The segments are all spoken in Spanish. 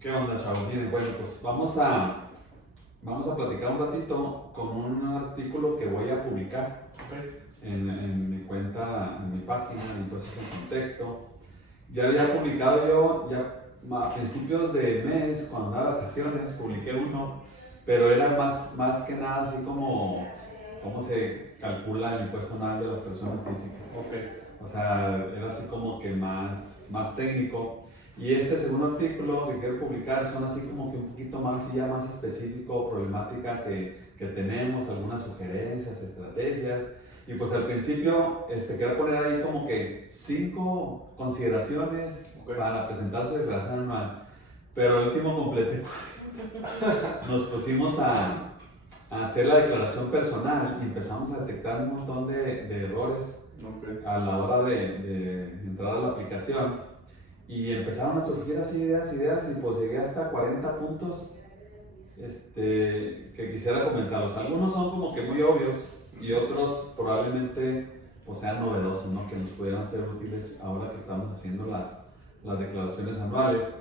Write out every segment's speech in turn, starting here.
¿Qué onda, chavos? Miren, bueno, pues vamos a platicar un ratito con un artículo que voy a publicar en mi cuenta, en mi página, en Impuestos en Contexto. Ya había publicado yo, ya a principios de mes, cuando andaba de vacaciones, publiqué uno, pero era más que nada así como cómo se calcula el impuesto anual de las personas físicas. O sea, era así como que más técnico. Y este segundo artículo que quiero publicar son así como que un poquito más, ya más específico, problemática que tenemos, algunas sugerencias, estrategias. Y pues al principio quiero poner ahí como que 5 consideraciones para presentar su declaración anual. Pero al último completé 40. Nos pusimos a hacer la declaración personal y empezamos a detectar un montón de errores a la hora de entrar a la aplicación. Y empezaron a surgir así ideas y pues llegué hasta 40 puntos que quisiera comentarlos. Algunos son como que muy obvios y otros probablemente pues sean novedosos, ¿no? Que nos pudieran ser útiles ahora que estamos haciendo las declaraciones anuales.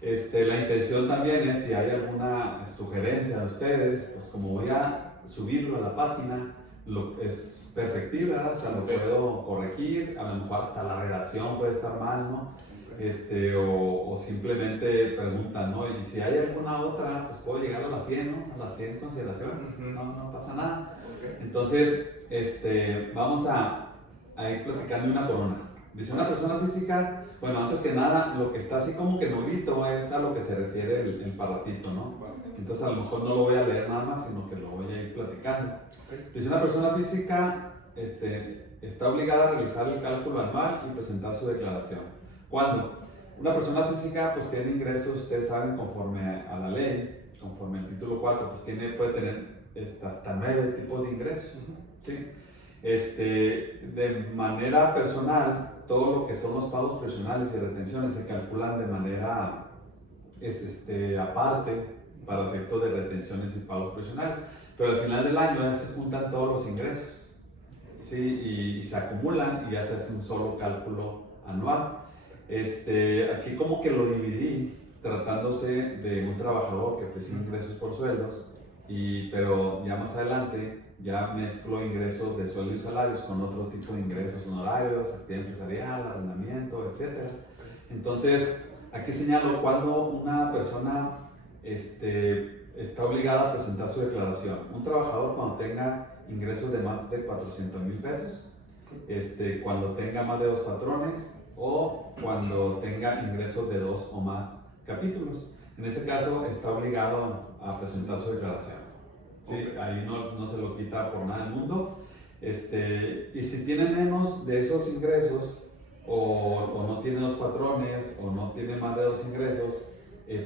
La intención también es, si hay alguna sugerencia de ustedes, pues como voy a subirlo a la página, es perfectible, ¿verdad? O sea, lo puedo corregir, a lo mejor hasta la redacción puede estar mal, ¿no? O simplemente preguntan, ¿no? Y si hay alguna otra, pues puedo llegar a las 100, ¿no? A las 100 consideraciones, no pasa nada. Entonces, vamos a ir platicando una por una. Dice una persona física, bueno, antes que nada, lo que está así como que nublito es a lo que se refiere el parrafito, ¿no? Entonces a lo mejor no lo voy a leer nada más, sino que lo voy a ir platicando. Dice una persona física, está obligada a realizar el cálculo anual y presentar su declaración. ¿Cuándo? Una persona física pues tiene ingresos, ustedes saben, conforme a la ley, conforme al título 4, pues puede tener hasta 9 tipos de ingresos, ¿sí? De manera personal, todo lo que son los pagos profesionales y retenciones se calculan de manera aparte para efectos de retenciones y pagos profesionales, pero al final del año ya se juntan todos los ingresos, ¿sí? Y se acumulan y ya se hace un solo cálculo anual. Aquí como que lo dividí tratándose de un trabajador que recibe ingresos por sueldos, pero ya más adelante ya mezclo ingresos de sueldo y salarios con otro tipo de ingresos, honorarios, actividad empresarial, arrendamiento, etc. Entonces, aquí señalo cuando una persona está obligada a presentar su declaración. Un trabajador cuando tenga ingresos de más de 400,000 pesos, cuando tenga más de 2 patrones o cuando tenga ingresos de 2 o más capítulos. En ese caso está obligado a presentar su declaración. ¿Sí? Ahí no se lo quita por nada del mundo. Y si tiene menos de esos ingresos o no tiene 2 patrones o no tiene más de 2 ingresos,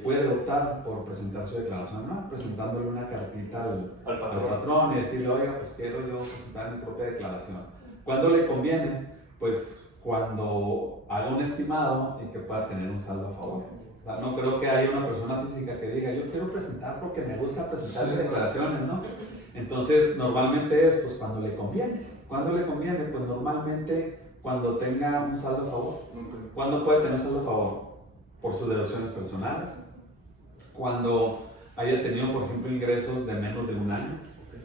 puede optar por presentar su declaración anual, presentándole una cartita al patrón y decirle, oiga, pues quiero yo presentar mi propia declaración. ¿Cuándo le conviene? Pues cuando haga un estimado y que pueda tener un saldo a favor. O sea, no creo que haya una persona física que diga, yo quiero presentar porque me gusta presentar mis declaraciones, ¿no? Entonces, normalmente es pues cuando le conviene. ¿Cuándo le conviene? Pues normalmente cuando tenga un saldo a favor. ¿Cuándo puede tener un saldo a favor? Por sus deducciones personales. Cuando haya tenido, por ejemplo, ingresos de menos de un año.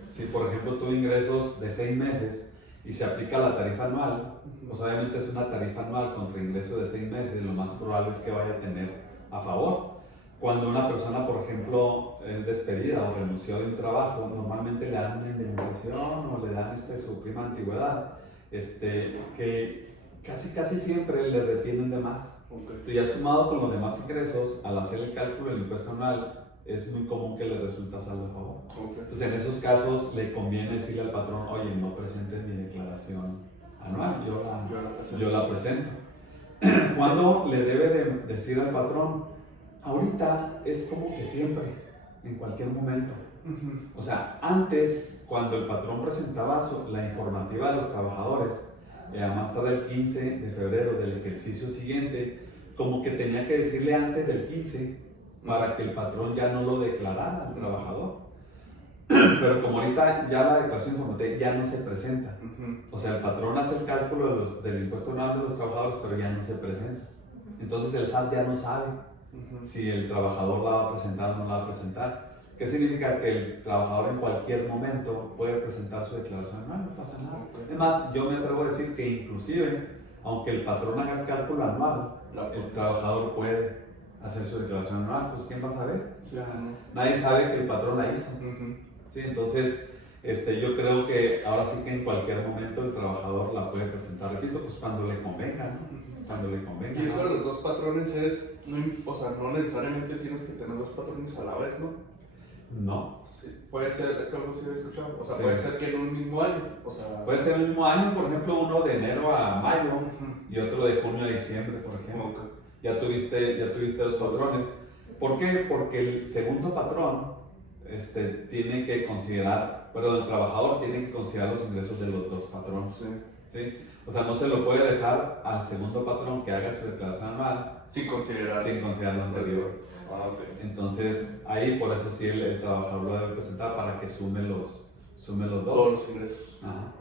Si, por ejemplo, tuvo ingresos de 6 meses y se aplica la tarifa anual, pues obviamente es una tarifa anual contra ingresos de 6 meses, lo más probable es que vaya a tener a favor. Cuando una persona, por ejemplo, es despedida o renunció de un trabajo, normalmente le dan una indemnización o le dan su prima de antigüedad, que casi siempre le retienen de más. Y ya sumado con los demás ingresos, al hacer el cálculo del impuesto anual, es muy común que le resulta saldo a favor. Entonces, en esos casos, le conviene decirle al patrón, oye, no presentes mi declaración anual, yo la presento. ¿Cuándo le debe de decir al patrón? Ahorita es como que siempre, en cualquier momento. O sea, antes, cuando el patrón presentaba la informativa de los trabajadores, a más tarde el 15 de febrero del ejercicio siguiente, como que tenía que decirle antes del 15 para que el patrón ya no lo declarara al trabajador. Pero como ahorita ya la declaración informativa ya no se presenta, o sea, el patrón hace el cálculo del impuesto anual de los trabajadores, pero ya no se presenta. Entonces el SAT ya no sabe si el trabajador la va a presentar o no la va a presentar. ¿Qué significa? Que el trabajador en cualquier momento puede presentar su declaración anual, no pasa nada. Además, yo me atrevo a decir que inclusive, aunque el patrón haga el cálculo anual, el trabajador puede hacer su declaración anual, pues ¿quién va a saber? O sea, nadie sabe que el patrón la hizo. ¿Sí? Entonces, yo creo que ahora sí que en cualquier momento el trabajador la puede presentar, repito, pues cuando le convenga, ¿no? Cuando le convenga. Y eso de los dos patrones es, o sea, no necesariamente tienes que tener dos patrones a la vez, ¿no? No. Sí, puede ser, es que algo sí he escuchado, o sea, Sí. puede ser que en un mismo año, o sea... Puede ser el mismo año, por ejemplo, uno de enero a mayo y otro de junio a diciembre, por ejemplo. Ya tuviste dos patrones. ¿Por qué? Porque el segundo patrón tiene que considerar, el trabajador tiene que considerar los ingresos de los dos patrones. ¿Sí? O sea, no se lo puede dejar al segundo patrón que haga su declaración anual sin considerar lo anterior. Entonces, ahí por eso sí el trabajador lo debe presentar para que sume los dos. Todos los ingresos. Ajá.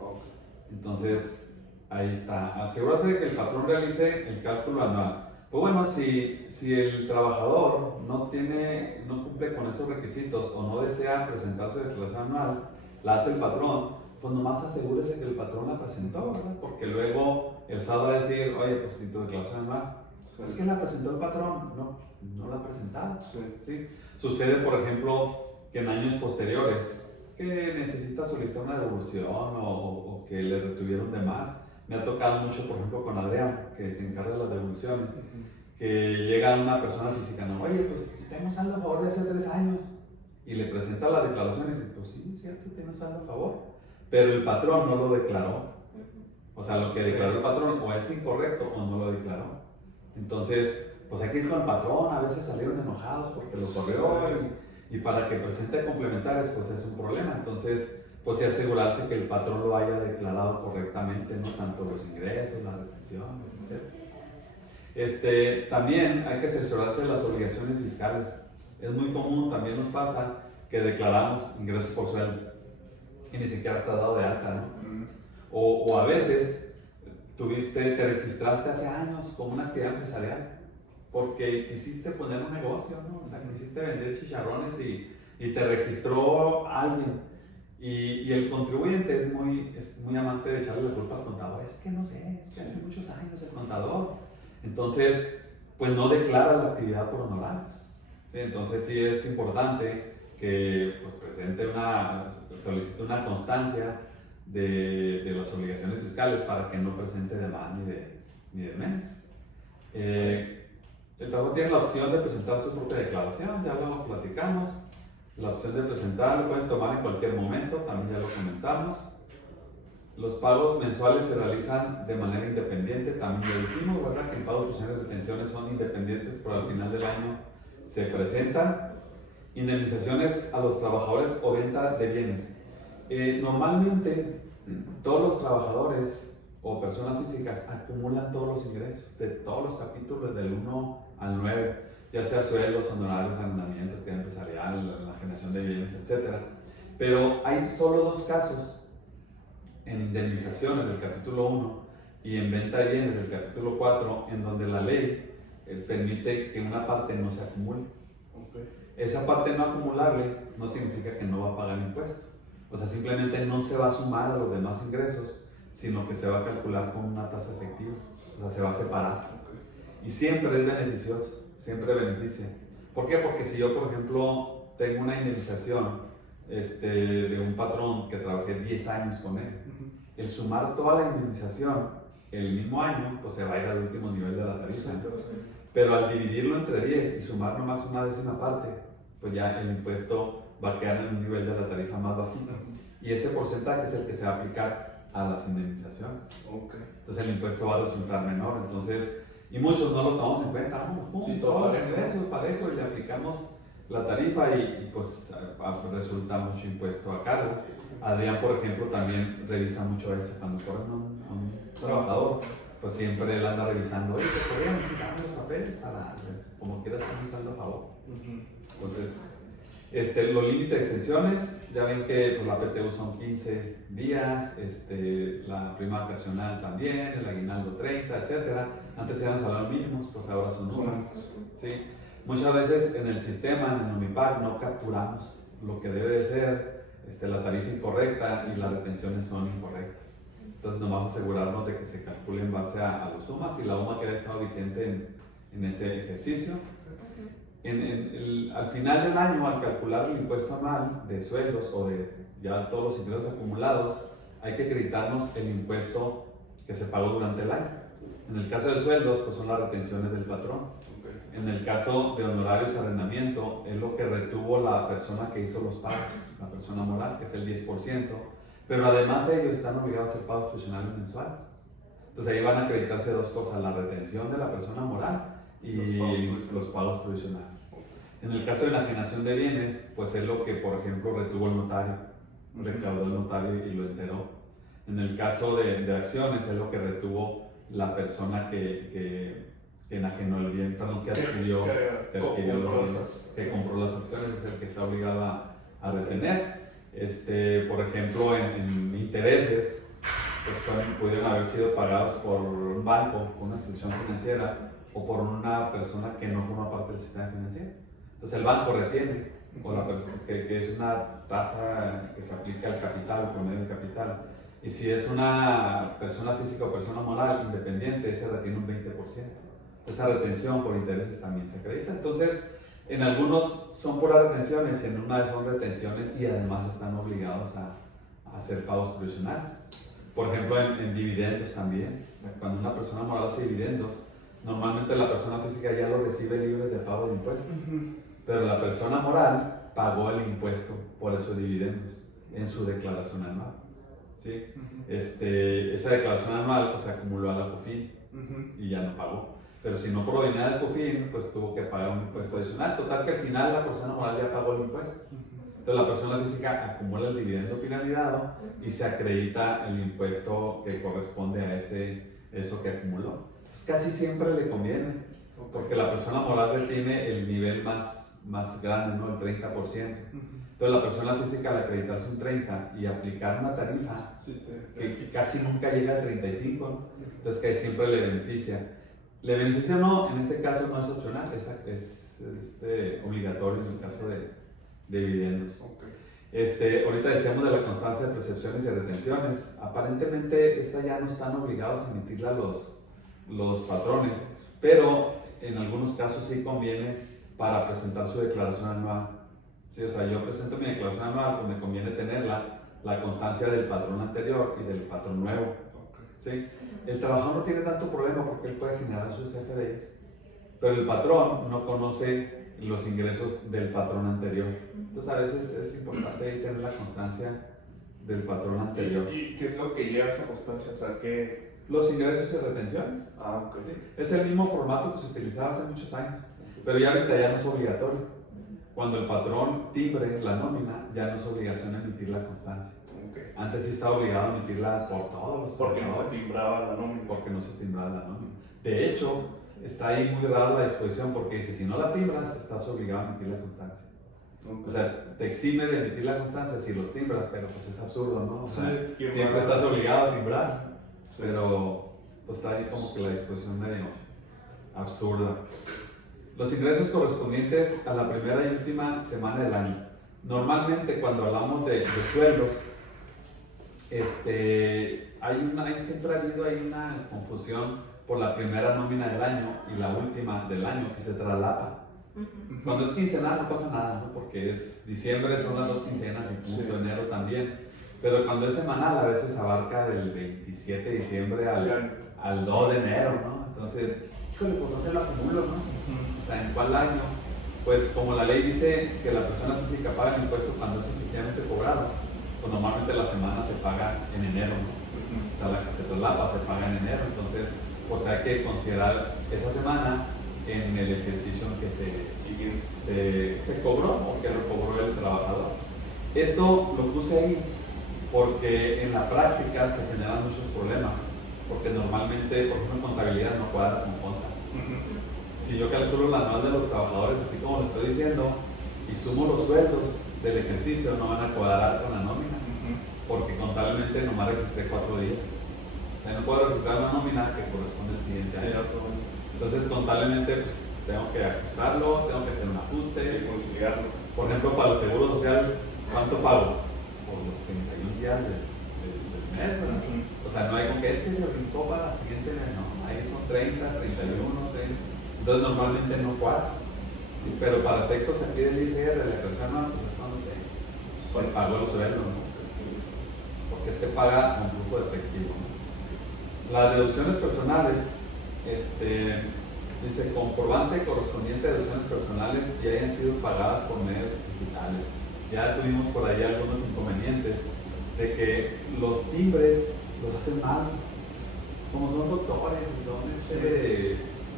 Entonces, ahí está. Asegurarse de que el patrón realice el cálculo anual. Pues bueno, si el trabajador no cumple con esos requisitos o no desea presentar su declaración anual, la hace el patrón, pues nomás asegúrese que el patrón la presentó, ¿verdad? Porque luego el SAT va a decir, oye, pues si tu declaración anual, es que la presentó el patrón, no la ha presentado. ¿Sí? Sucede, por ejemplo, que en años posteriores, que necesita solicitar una devolución o que le retuvieron de más. Me ha tocado mucho, por ejemplo, con Adrián, que se encarga de las devoluciones, que llega una persona física, no, oye, pues tengo saldo a favor de hace 3 años, y le presenta las declaraciones y dice, pues sí, es cierto, tiene un saldo a favor, pero el patrón no lo declaró. O sea, lo que declaró el patrón o es incorrecto o no lo declaró. Entonces, pues hay que ir con el patrón, a veces salieron enojados porque lo corrió y para que presente complementarias, pues es un problema. Entonces, pues sí asegurarse que el patrón lo haya declarado correctamente, ¿no? Tanto los ingresos, las retenciones, etc. También hay que cerciorarse de las obligaciones fiscales. Es muy común, también nos pasa que declaramos ingresos por sueldos y ni siquiera está dado de alta, ¿no? O a veces te registraste hace años como una actividad empresarial porque quisiste poner un negocio, ¿no? O sea, quisiste vender chicharrones y te registró alguien. Y el contribuyente es muy amante de echarle la culpa al contador. Es que no sé, es que hace muchos años el contador. Entonces, pues no declara la actividad por honorarios. ¿Sí? Entonces sí es importante que pues, solicite una constancia de las obligaciones fiscales para que no presente de más ni de menos. El trabajador tiene la opción de presentar su propia declaración, ya lo platicamos. La opción de presentar lo pueden tomar en cualquier momento, también ya lo comentamos. Los pagos mensuales se realizan de manera independiente, también lo dijimos, ¿verdad? Que el pago de funciones de retenciones son independientes, pero al final del año se presentan. Indemnizaciones a los trabajadores o venta de bienes. Normalmente, todos los trabajadores o personas físicas acumulan todos los ingresos de todos los capítulos del 1 al 9. Ya sea sueldos, honorarios, arrendamiento, actividad empresarial, la generación de bienes, etc. Pero hay solo 2 casos en indemnizaciones del capítulo 1 y en venta de bienes del capítulo 4 en donde la ley permite que una parte no se acumule. Esa parte no acumulable no significa que no va a pagar impuesto. O sea, simplemente no se va a sumar a los demás ingresos, sino que se va a calcular con una tasa efectiva. O sea, se va a separar. Y siempre es beneficioso. Siempre beneficia. ¿Por qué? Porque si yo, por ejemplo, tengo una indemnización de un patrón que trabajé 10 años con él, el sumar toda la indemnización el mismo año, pues se va a ir al último nivel de la tarifa. Pero al dividirlo entre 10 y sumar nomás una décima parte, pues ya el impuesto va a quedar en un nivel de la tarifa más bajito. Y ese porcentaje es el que se va a aplicar a las indemnizaciones. Entonces el impuesto va a resultar menor. Entonces, y muchos no lo tomamos en cuenta, todos los ingresos parejo y le aplicamos la tarifa y pues resulta mucho impuesto a cargo. Adrián, por ejemplo, también revisa mucho eso cuando corren a un trabajador, pues siempre él anda revisando, oye, te podrían necesitar los papeles para, como quieras, tener un saldo a favor. Entonces, los límites de exenciones, ya ven que pues, la PTU son 15 días, la prima vacacional también, el aguinaldo 30, etc. Antes eran salarios mínimos, pues ahora son 1. ¿Sí? Muchas veces en el sistema, en el Unipar, no capturamos lo que debe de ser la tarifa incorrecta y las retenciones son incorrectas. Entonces nos vamos a asegurarnos de que se calcule en base a los UMAS y la UMA que haya estado vigente en ese ejercicio. Al final del año, al calcular el impuesto anual de sueldos o de ya todos los ingresos acumulados, hay que acreditarnos el impuesto que se pagó durante el año. En el caso de sueldos, pues son las retenciones del patrón. En el caso de honorarios de arrendamiento, es lo que retuvo la persona que hizo los pagos, la persona moral, que es el 10%, pero además de ellos están obligados a hacer pagos profesionales mensuales. Entonces ahí van a acreditarse dos cosas, la retención de la persona moral y los pagos provisionales. En el caso de la enajenación de bienes, pues es lo que, por ejemplo, retuvo el notario, recaudó el notario y lo enteró. En el caso de acciones, es lo que retuvo la persona que enajenó el bien, perdón, que adquirió los bienes, que compró las acciones, es el que está obligado a retener. Por ejemplo, en intereses, pues pudieron haber sido pagados por un banco, por una institución financiera o por una persona que no forma parte del sistema financiero. Entonces el banco retiene, que es una tasa que se aplica al capital, al promedio del capital. Y si es una persona física o persona moral independiente, se retiene un 20%. Esa retención por intereses también se acredita. Entonces, en algunos son puras retenciones y en una son retenciones y además están obligados a hacer pagos provisionales. Por ejemplo, en dividendos también. O sea, cuando una persona moral hace dividendos, normalmente la persona física ya lo recibe libre de pago de impuestos. Pero la persona moral pagó el impuesto por esos dividendos en su declaración anual. ¿Sí? Esa declaración anual pues, se acumuló a la COFIN y ya no pagó. Pero si no provenía del COFIN, pues tuvo que pagar un impuesto adicional. Total que al final la persona moral ya pagó el impuesto. Entonces la persona física acumula el dividendo piramidado y se acredita el impuesto que corresponde a eso que acumuló. Pues casi siempre le conviene, porque la persona moral retiene el nivel más grande, ¿no? El 30%. Entonces la persona física al acreditarse un 30% y aplicar una tarifa que casi nunca llega al 35%, entonces que siempre le beneficia. ¿Le beneficia o no? En este caso no es opcional, es obligatorio en el caso de dividendos. Ahorita decíamos de la constancia de percepciones y retenciones. Aparentemente esta ya no están obligados a emitirla los patrones, pero en algunos casos sí conviene para presentar su declaración anual. Sí, o sea, yo presento mi declaración anual, pues me conviene tener la constancia del patrón anterior y del patrón nuevo. ¿Sí? El trabajador no tiene tanto problema porque él puede generar sus CFDIs, pero el patrón no conoce los ingresos del patrón anterior. Entonces a veces es importante tener la constancia del patrón anterior. ¿Y qué es lo que lleva esa constancia? O sea, ¿qué? Los ingresos y retenciones. Sí. Es el mismo formato que se utilizaba hace muchos años, pero ya ahorita ya no es obligatorio. Cuando el patrón timbre la nómina, ya no es obligación emitir la constancia. Antes sí estaba obligado a emitirla por todos los porque no se timbraba la nómina. Porque no se timbraba la nómina. De hecho, está ahí muy rara la disposición porque dice, si no la timbras, estás obligado a emitir la constancia. O sea, te exime de emitir la constancia si los timbras, pero pues es absurdo, ¿no? O sea, siempre estás obligado a timbrar, pero pues está ahí como que la disposición medio absurda. Los ingresos correspondientes a la primera y última semana del año. Normalmente cuando hablamos de sueldos, siempre ha habido una confusión por la primera nómina del año y la última del año que se traslapa. Cuando es quincenal no pasa nada, ¿no? Porque es diciembre, son las 2 quincenas y punto, enero también. Pero cuando es semanal a veces abarca del 27 de diciembre al 2 de enero, ¿no? Entonces, híjole, ¿por dónde lo acumulo, no? O sea, ¿en cuál año? Pues como la ley dice que la persona física paga el impuesto cuando es efectivamente cobrado, pues normalmente la semana se paga en enero, ¿no? O sea, la que se traslapa se paga en enero, entonces pues hay que considerar esa semana en el ejercicio en que se cobró o que lo cobró el trabajador. Esto lo puse ahí porque en la práctica se generan muchos problemas, porque normalmente, por ejemplo, en contabilidad no cuadra con conta. Si yo calculo la anual de los trabajadores, así como lo estoy diciendo, y sumo los sueldos del ejercicio, no van a cuadrar con la nómina, porque contablemente nomás registré 4 días. O sea, no puedo registrar la nómina que corresponde al siguiente año. Entonces, contablemente, pues, tengo que ajustarlo, tengo que hacer un ajuste. Y conciliarlo. Por ejemplo, para el seguro social, ¿cuánto pago? Por los 31 días del mes, ¿verdad? O sea, no hay como que es que se brincó para la siguiente mes, no, ahí son 30, 31, 30. Entonces normalmente no cuadra. Sí, pero para efectos aquí del ICR, de la declaración anual, pues es cuando se pagó los sueldos, ¿no? Porque paga con flujo de efectivo, ¿no? Las deducciones personales, dice comprobante correspondiente a deducciones personales y hayan sido pagadas por medios digitales. Ya tuvimos por ahí algunos inconvenientes de que los timbres los hacen mal, como son doctores y son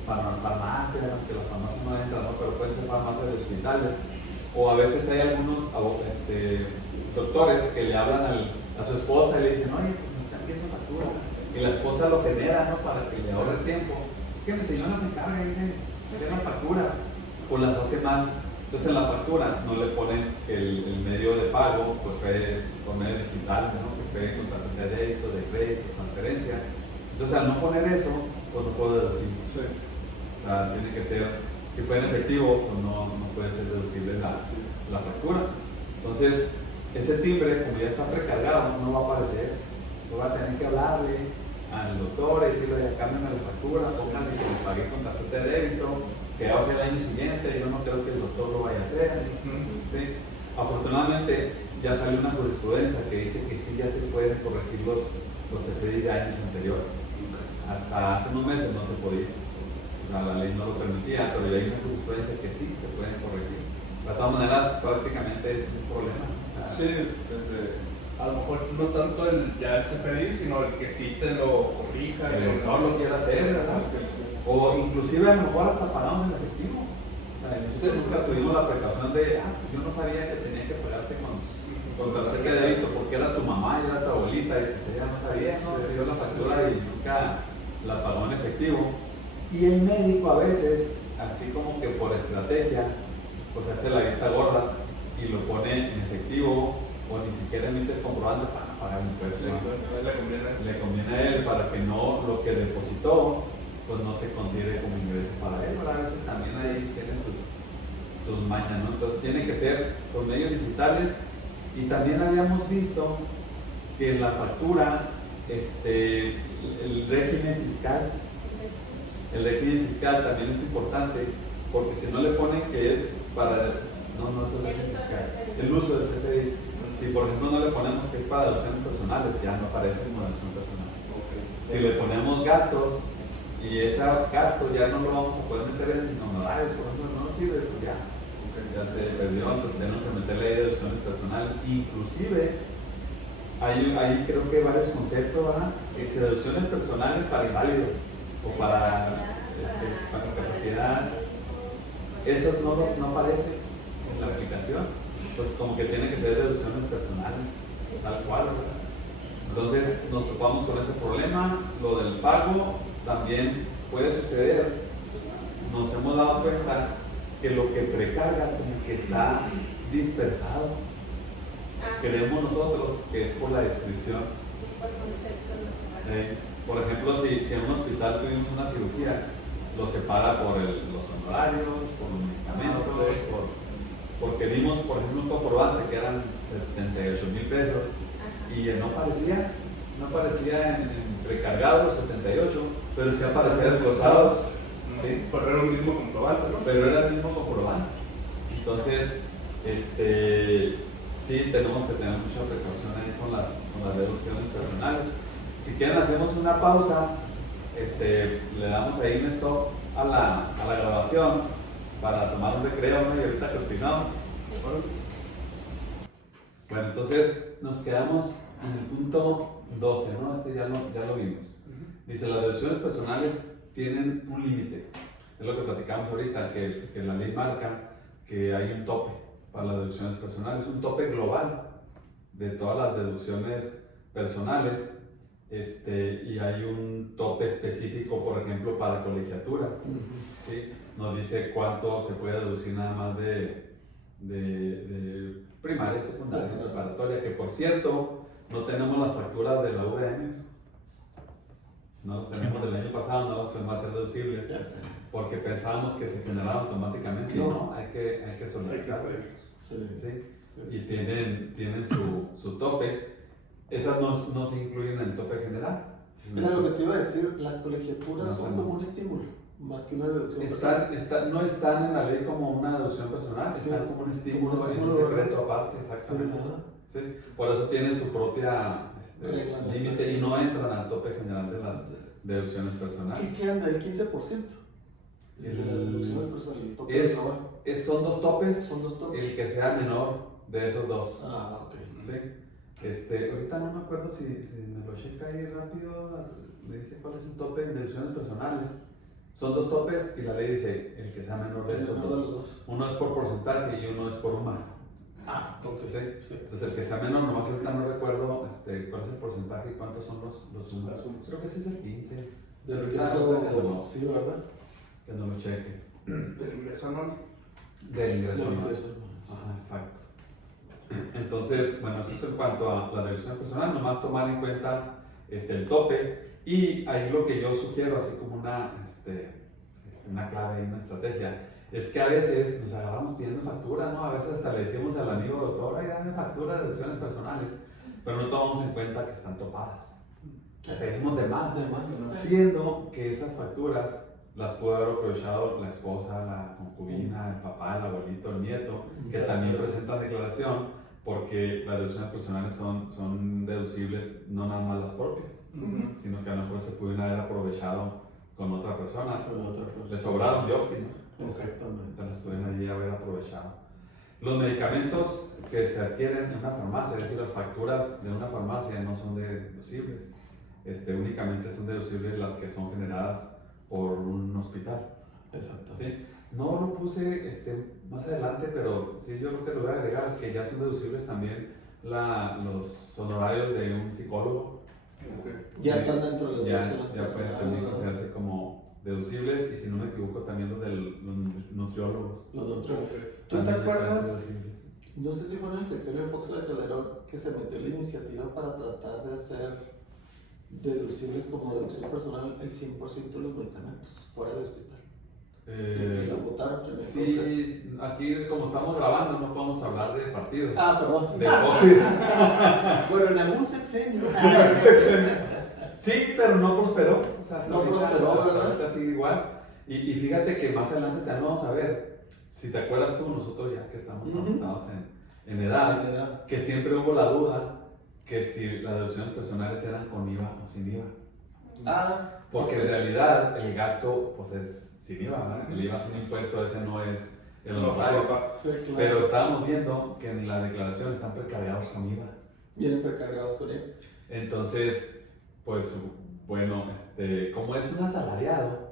farmacias, aunque las farmacias no entran, ¿no? Pero pueden ser farmacias de hospitales, o a veces hay algunos doctores que le hablan a su esposa y le dicen, oye, pues me están viendo factura, y la esposa lo genera, ¿no? Para que le ahorre tiempo. Es que mi señora se encarga ahí de hacer las facturas, pues las hace mal. Entonces en la factura no le ponen que el medio de pago pues fue por medio digital, ¿no? Que fue con tarjeta de débito, de crédito, transferencia. Entonces al no poner eso, pues no puedo deducir. Sí. O sea, tiene que ser, si fue en efectivo, pues no puede ser deducible la factura. Entonces, ese timbre, como ya está precargado, no va a aparecer. Yo voy a tener que hablarle al doctor y decirle, ya cámbiame la factura, póngale que me pagué con tarjeta de débito, que va a ser el año siguiente, yo no creo que el doctor lo vaya a hacer. ¿Sí? Afortunadamente, ya salió una jurisprudencia que dice que sí ya se pueden corregir los CFDI de años anteriores. Hasta hace unos meses no se podía. O sea, la ley no lo permitía, pero ya hay una jurisprudencia que sí se pueden corregir. De todas maneras, prácticamente es un problema. O sea, sí, a lo mejor no tanto el CFDI, sino el que sí te lo corrija. Que el doctor lo quiera hacer, ¿verdad? O inclusive a lo mejor hasta pagamos en efectivo. O sea, en ese nunca tuvimos la precaución de, pues yo no sabía que tenía que pagarse con tarjeta de débito porque era tu mamá y era tu abuelita y pues ella no sabía, ¿no? Le dio la factura y nunca la pagó en efectivo. Y el médico a veces, así como que por estrategia, pues hace la vista gorda y lo pone en efectivo o ni siquiera emite el comprobante para pagar impuestos. Sí, le conviene a él para que no lo que depositó pues no se considere como ingreso para él. A veces también ahí tiene sus mañas, ¿no? Entonces tiene que ser por medios digitales. Y también habíamos visto que en la factura el régimen fiscal también es importante, porque si no le ponen que es para, no es el régimen fiscal, el uso del CFDI. Si por ejemplo no le ponemos que es para deducciones personales, ya no aparece como deducción personal. Si le ponemos gastos y ese gasto ya no lo vamos a poder meter en honorarios, por ejemplo, no nos sirve, pues ya se perdió. Entonces tenemos que meterle ahí deducciones personales. Inclusive hay creo que varios conceptos, ¿verdad? Deducciones personales para inválidos o para incapacidad. Esos no aparecen en la aplicación, pues como que tienen que ser deducciones personales, tal cual, ¿verdad? Entonces nos topamos con ese problema. Lo del pago también puede suceder. Nos hemos dado cuenta que lo que precarga como que está dispersado. Creemos nosotros que es por la descripción. Por ejemplo, si en un hospital tuvimos una cirugía, lo separa por los honorarios, por los medicamentos, porque dimos, por ejemplo, un comprobante que eran 78,000 pesos y no aparecía en precargado los 78, pero sí aparecía desglosados. Sí. Pero era el mismo comprobante, ¿no? Pero era el mismo comprobante. Entonces, sí tenemos que tener mucha precaución ahí con las deducciones personales. Si quieren hacemos una pausa, le damos ahí un stop a la grabación para tomar un recreo, ¿no? Y ahorita continuamos. Bueno, entonces nos quedamos en el punto 12, ¿no? Ya lo vimos. Dice, las deducciones personales tienen un límite. Es lo que platicamos ahorita, que la ley marca que hay un tope para las deducciones personales, un tope global de todas las deducciones personales, y hay un tope específico, por ejemplo, para colegiaturas. ¿Sí? Nos dice cuánto se puede deducir nada más de primaria, secundaria, preparatoria, que por cierto, no tenemos las facturas de la UVM. No las tenemos del año pasado, no las podemos hacer deducibles. porque pensábamos que se generaba automáticamente. No, hay que solicitarlas. Sí. ¿Sí? Y tienen su tope. Esas no se incluyen en el tope general. Mira, lo que te iba a decir, las colegiaturas No, son no. como un estímulo, más que una deducción personal. No están en la ley como una deducción personal, Sí, están como un estímulo, como un en estímulo, un decreto aparte, exactamente. Sí, Sí, por eso tienen su propia Reglamentación. límite y no entran al tope general de las deducciones personales. ¿Qué anda? El 15%. De las deducciones personales. El tope de trabajo. Son dos topes, Son dos topes. el que sea menor de esos dos. Ah, ok. ¿Sí? Ahorita no me acuerdo si me lo checa ahí rápido, me dice cuál es el tope de deducciones personales. Son dos topes y la ley dice el que sea menor de esos dos. Uno es por porcentaje y uno es por un más. Ah, ok. ¿Sí? Sí. Entonces el que sea menor, nomás ahorita no recuerdo cuál es el porcentaje y cuántos son los sumas. Creo que sí es el 15. Del Ahorita ingreso, no, sí, ¿verdad? que no lo cheque. Del ingreso anual. Del ingreso Del anual. ingreso. Ajá, exacto. Entonces, bueno, eso es en cuanto a la deducción personal, nomás tomar en cuenta el tope. Y ahí lo que yo sugiero, así como una clave y una estrategia, es que a veces nos agarramos pidiendo factura, ¿no? A veces hasta le decimos al amigo doctor, ay, dame factura de deducciones personales, pero no tomamos en cuenta que están topadas. Pedimos de más, siendo que esas facturas las pudo haber aprovechado la esposa, la concubina, el papá, el abuelito, el nieto, que también presentan declaración, porque las deducciones personales son deducibles no nada más las propias, sino que a lo mejor se pudieron haber aprovechado con otra persona. Le sobraron yo, ¿no? Exactamente. Las pueden allí haber aprovechado. Los medicamentos que se adquieren en una farmacia, es decir, las facturas de una farmacia no son deducibles. Únicamente son deducibles las que son generadas por un hospital. Exacto. ¿Sí? No lo puse más adelante, pero sí, yo creo que lo voy a agregar, que ya son deducibles también los honorarios de un psicólogo. Ya están dentro de las Ya deducciones pueden personales, también ¿no? considerarse como deducibles, y si no me equivoco también los de los nutriólogos. Los nutriólogos. ¿Tú te También me parecen acuerdas? deducibles. No sé si fue en el sexenio de Fox de Calderón que se metió la iniciativa para tratar de hacer deducibles como deducción personal el 100% de los medicamentos fuera del hospital. Y la votaron primero. Sí, aquí como estamos grabando no podemos hablar de partidos. Ah, perdón. De Fox. Bueno, en algún sexenio. Sí, pero no prosperó. O sea, hasta No ahorita- prosperó, hasta ¿verdad? ahorita sigue igual. Y fíjate que más adelante también vamos a ver, si te acuerdas tú, nosotros ya que estamos avanzados en edad, que siempre hubo la duda que si las deducciones personales eran con IVA o sin IVA. Ah, Porque en realidad el gasto pues es sin IVA, ¿verdad? El IVA es un impuesto, ese no es el honorario. sí, claro. Pero estábamos viendo que en la declaración están precargados con IVA. Vienen precargados con él. Entonces, pues bueno, como es un asalariado,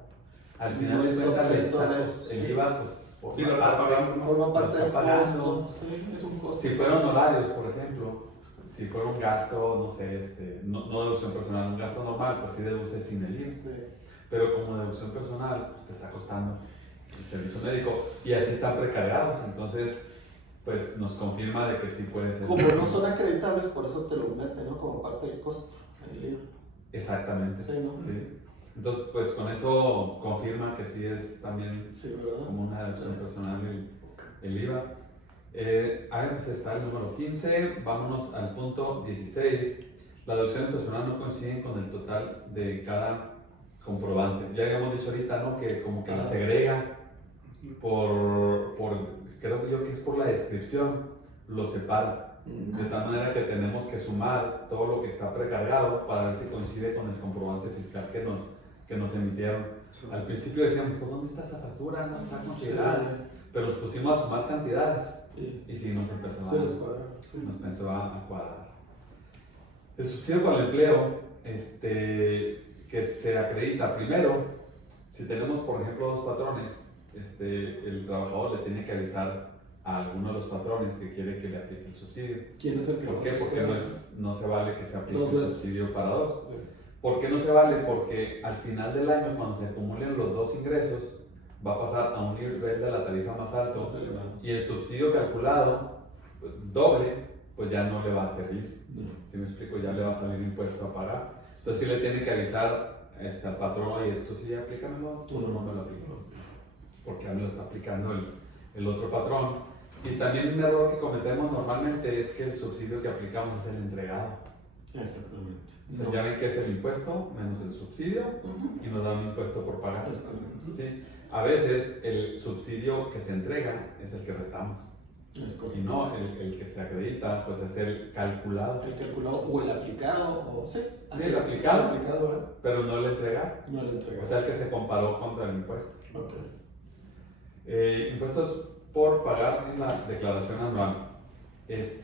al final No de es cuentas objeto el de- IVA, pues por Sí, lo una está parte, pagando. Forma parte está del pagando. costo. Sí, es un costo. Si fueron horarios, por ejemplo, si fuera un gasto, no sé, no deducción personal, un gasto normal, pues sí deduce sin el IVA. Sí. Pero como deducción personal, pues te está costando el servicio médico y así están precargados. Entonces, pues nos confirma de que sí puede ser. Como no son acreditables, por eso te lo meten, ¿no? Como parte del costo, el IVA. Exactamente. Sí, ¿no? Sí. Entonces, pues con eso confirma que sí es también Sí, ¿verdad? como una deducción personal el IVA. Pues está el número 15, vámonos al punto 16. La deducción personal no coincide con el total de cada comprobante. Ya habíamos dicho ahorita, ¿no? Que como que la segrega creo que yo que es por la descripción, lo separa. De tal manera que tenemos que sumar todo lo que está precargado para ver si coincide con el comprobante fiscal que nos emitieron. Al principio decíamos, pues ¿dónde está esta factura? No está considerada. Pero nos pusimos a sumar cantidades y sí nos empezó Se les cuadra. Sí. nos empezó a cuadrar. El subsidio para el empleo, que se acredita primero, si tenemos por ejemplo dos patrones, el trabajador le tiene que avisar a alguno de los patrones que quiere que le aplique el subsidio. ¿Quién es el que ¿Por lo qué? Porque aplica? no se vale que se aplique Dos el veces. subsidio para dos. Sí. ¿Por qué no se vale? Porque al final del año, cuando se acumulen los dos ingresos, va a pasar a un nivel de la tarifa más alto Más elevado. y el subsidio calculado doble, pues ya no le va a servir. No. Si me explico, ya le va a salir impuesto a pagar. Entonces sí le tiene que avisar al patrón, oye, tú sí aplícamelo, tú no me lo aplicas. Porque a mí lo está aplicando el otro patrón. Y también un error que cometemos normalmente es que el subsidio que aplicamos es el entregado. Exactamente. O sea, ya ven que es el impuesto menos el subsidio y nos da un impuesto por pagar. ¿Sí? A veces el subsidio que se entrega es el que restamos. Y no el que se acredita, pues es el calculado. El calculado o el aplicado, o sí. Sí, el aplicado, pero no el entregado. No el entregado. O sea, el que se comparó contra el impuesto. Okay. Impuestos por pagar en la declaración anual. Es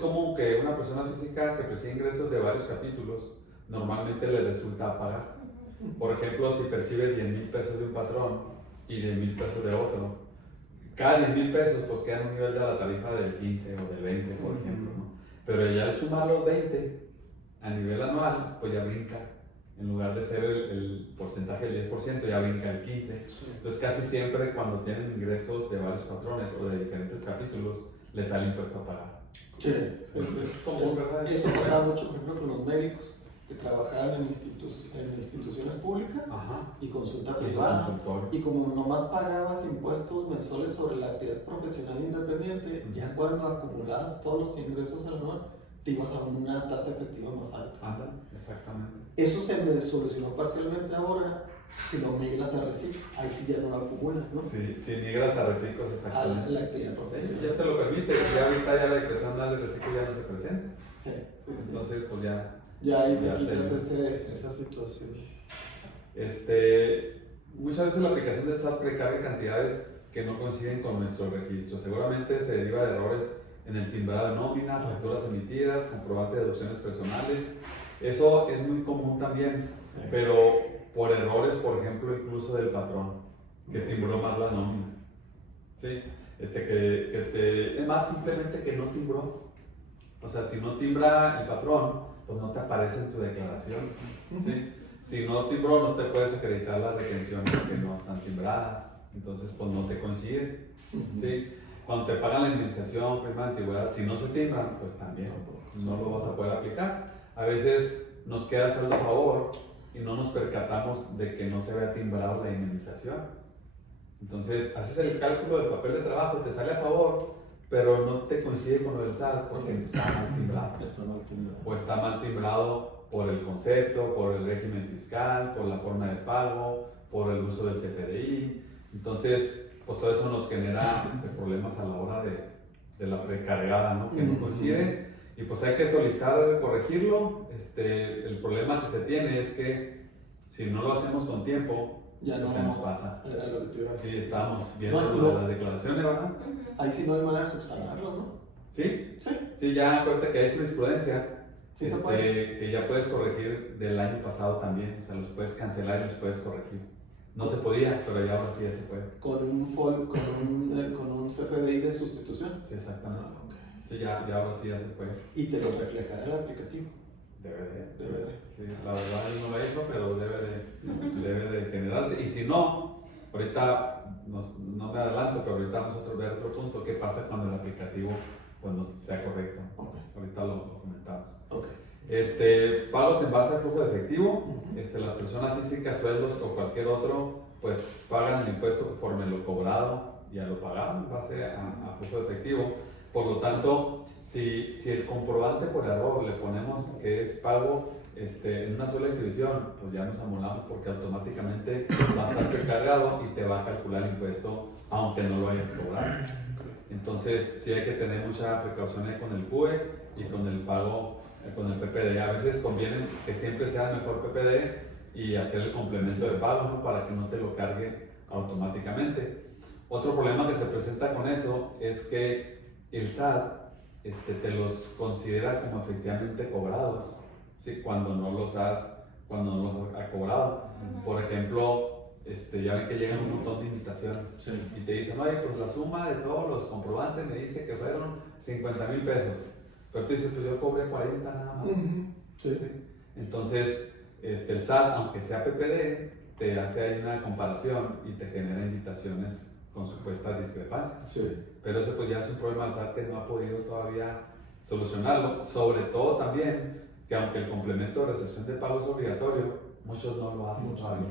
común que una persona física que percibe ingresos de varios capítulos normalmente le resulta pagar. Por ejemplo, si percibe 10,000 pesos de un patrón y 10,000 pesos de otro, cada 10,000 pesos pues queda en un nivel de la tarifa del 15 o del 20, por ejemplo, ¿no? Pero ya al sumar los 20 a nivel anual, pues ya brinca. En lugar de ser el porcentaje del 10%, ya brinca el 15%. Entonces casi siempre cuando tienen ingresos de varios patrones o de diferentes capítulos, les sale impuesto a pagar. Sí, es común, ¿verdad? Eso pasaba mucho, por ejemplo, con los médicos que trabajaban en instituciones públicas. Ajá. Y consulta privada. Y como nomás pagabas impuestos mensuales sobre la actividad profesional independiente, ya cuando acumulabas todos los ingresos al anual, te ibas a una tasa efectiva más alta. Exactamente. Eso se me solucionó parcialmente ahora. Si lo migras a reciclo, ahí sí ya no lo acumulas, ¿no? Sí, si migras a reciclos, exactamente. A la actividad profesional. Sí, ya te lo permite, ya ahorita ya la declaración anual de reciclo ya no se presenta. Sí. Entonces, pues ya. Ya ahí te quitas esa situación. Muchas veces la aplicación del SAT precarga cantidades que no coinciden con nuestro registro. Seguramente se deriva de errores en el timbrado de nómina, facturas emitidas, comprobante de deducciones personales. Eso es muy común también, pero por errores, por ejemplo, incluso del patrón, que timbró más la nómina. ¿Sí? Es más simplemente que no timbró. O sea, si no timbra el patrón, pues no te aparece en tu declaración. ¿Sí? Si no timbró, no te puedes acreditar las retenciones que no están timbradas. Entonces, pues no te coincide. ¿Sí? Cuando te pagan la indemnización, prima de antigüedad, si no se timbran, pues también no lo vas a poder aplicar. A veces nos queda saldo a favor y no nos percatamos de que no se había timbrado la indemnización. Entonces, haces el cálculo del papel de trabajo, te sale a favor, pero no te coincide con lo del SAT porque está mal timbrado. O está mal timbrado por el concepto, por el régimen fiscal, por la forma de pago, por el uso del CFDI. Entonces, pues todo eso nos genera problemas a la hora de la precargada, ¿no? Que no coincide. Y pues hay que solicitar corregirlo. El problema que se tiene es que si no lo hacemos con tiempo, ya no se nos pasa. Era lo que te iba a decir. Sí, estamos viendo lo de las declaraciones, ¿verdad? Ahí sí no hay manera de subsanarlo, ¿no? ¿Sí? Sí. Sí, ya acuérdate que hay jurisprudencia. Sí, se puede. Que ya puedes corregir del año pasado también. O sea, los puedes cancelar y los puedes corregir. No se podía, pero ya ahora sí ya se puede. Con un CFDI de sustitución. Sí, exactamente. Sí, ya ahora sí ya se puede. Y te lo reflejará el aplicativo. Debe de. Sí, la verdad yo no lo he hecho, pero debe de generarse. Y si no, ahorita no me adelanto, pero ahorita vamos a ver otro punto. ¿Qué pasa cuando el aplicativo pues, no sea correcto? Ahorita lo comentamos. Pagos en base al flujo de efectivo. Las personas físicas, sueldos o cualquier otro, pues pagan el impuesto conforme lo cobrado y a lo pagado en base a flujo de efectivo. Por lo tanto, si el comprobante por error le ponemos que es pago en una sola exhibición, pues ya nos amolamos porque automáticamente va a estar precargado y te va a calcular el impuesto aunque no lo hayas cobrado. Entonces, sí hay que tener mucha precaución ahí con el PUE y con el pago con el PPD. A veces conviene que siempre sea el mejor PPD y hacer el complemento de pago, ¿no? Para que no te lo cargue automáticamente. Otro problema que se presenta con eso es que el SAT te los considera como efectivamente cobrados, ¿sí? Cuando no los has cobrado. Por ejemplo, ya ven que llegan un montón de invitaciones y te dicen, oye, pues la suma de todos los comprobantes me dice que fueron 50,000 pesos. Pero tú dices, pues yo cobré 40 nada más. Sí. Entonces, el SAT, aunque sea PPD, te hace ahí una comparación y te genera invitaciones con supuestas discrepancias. Pero eso pues ya es un problema del SAT que no ha podido todavía solucionarlo. Sobre todo también que aunque el complemento de recepción de pago es obligatorio, muchos no lo hacen todavía.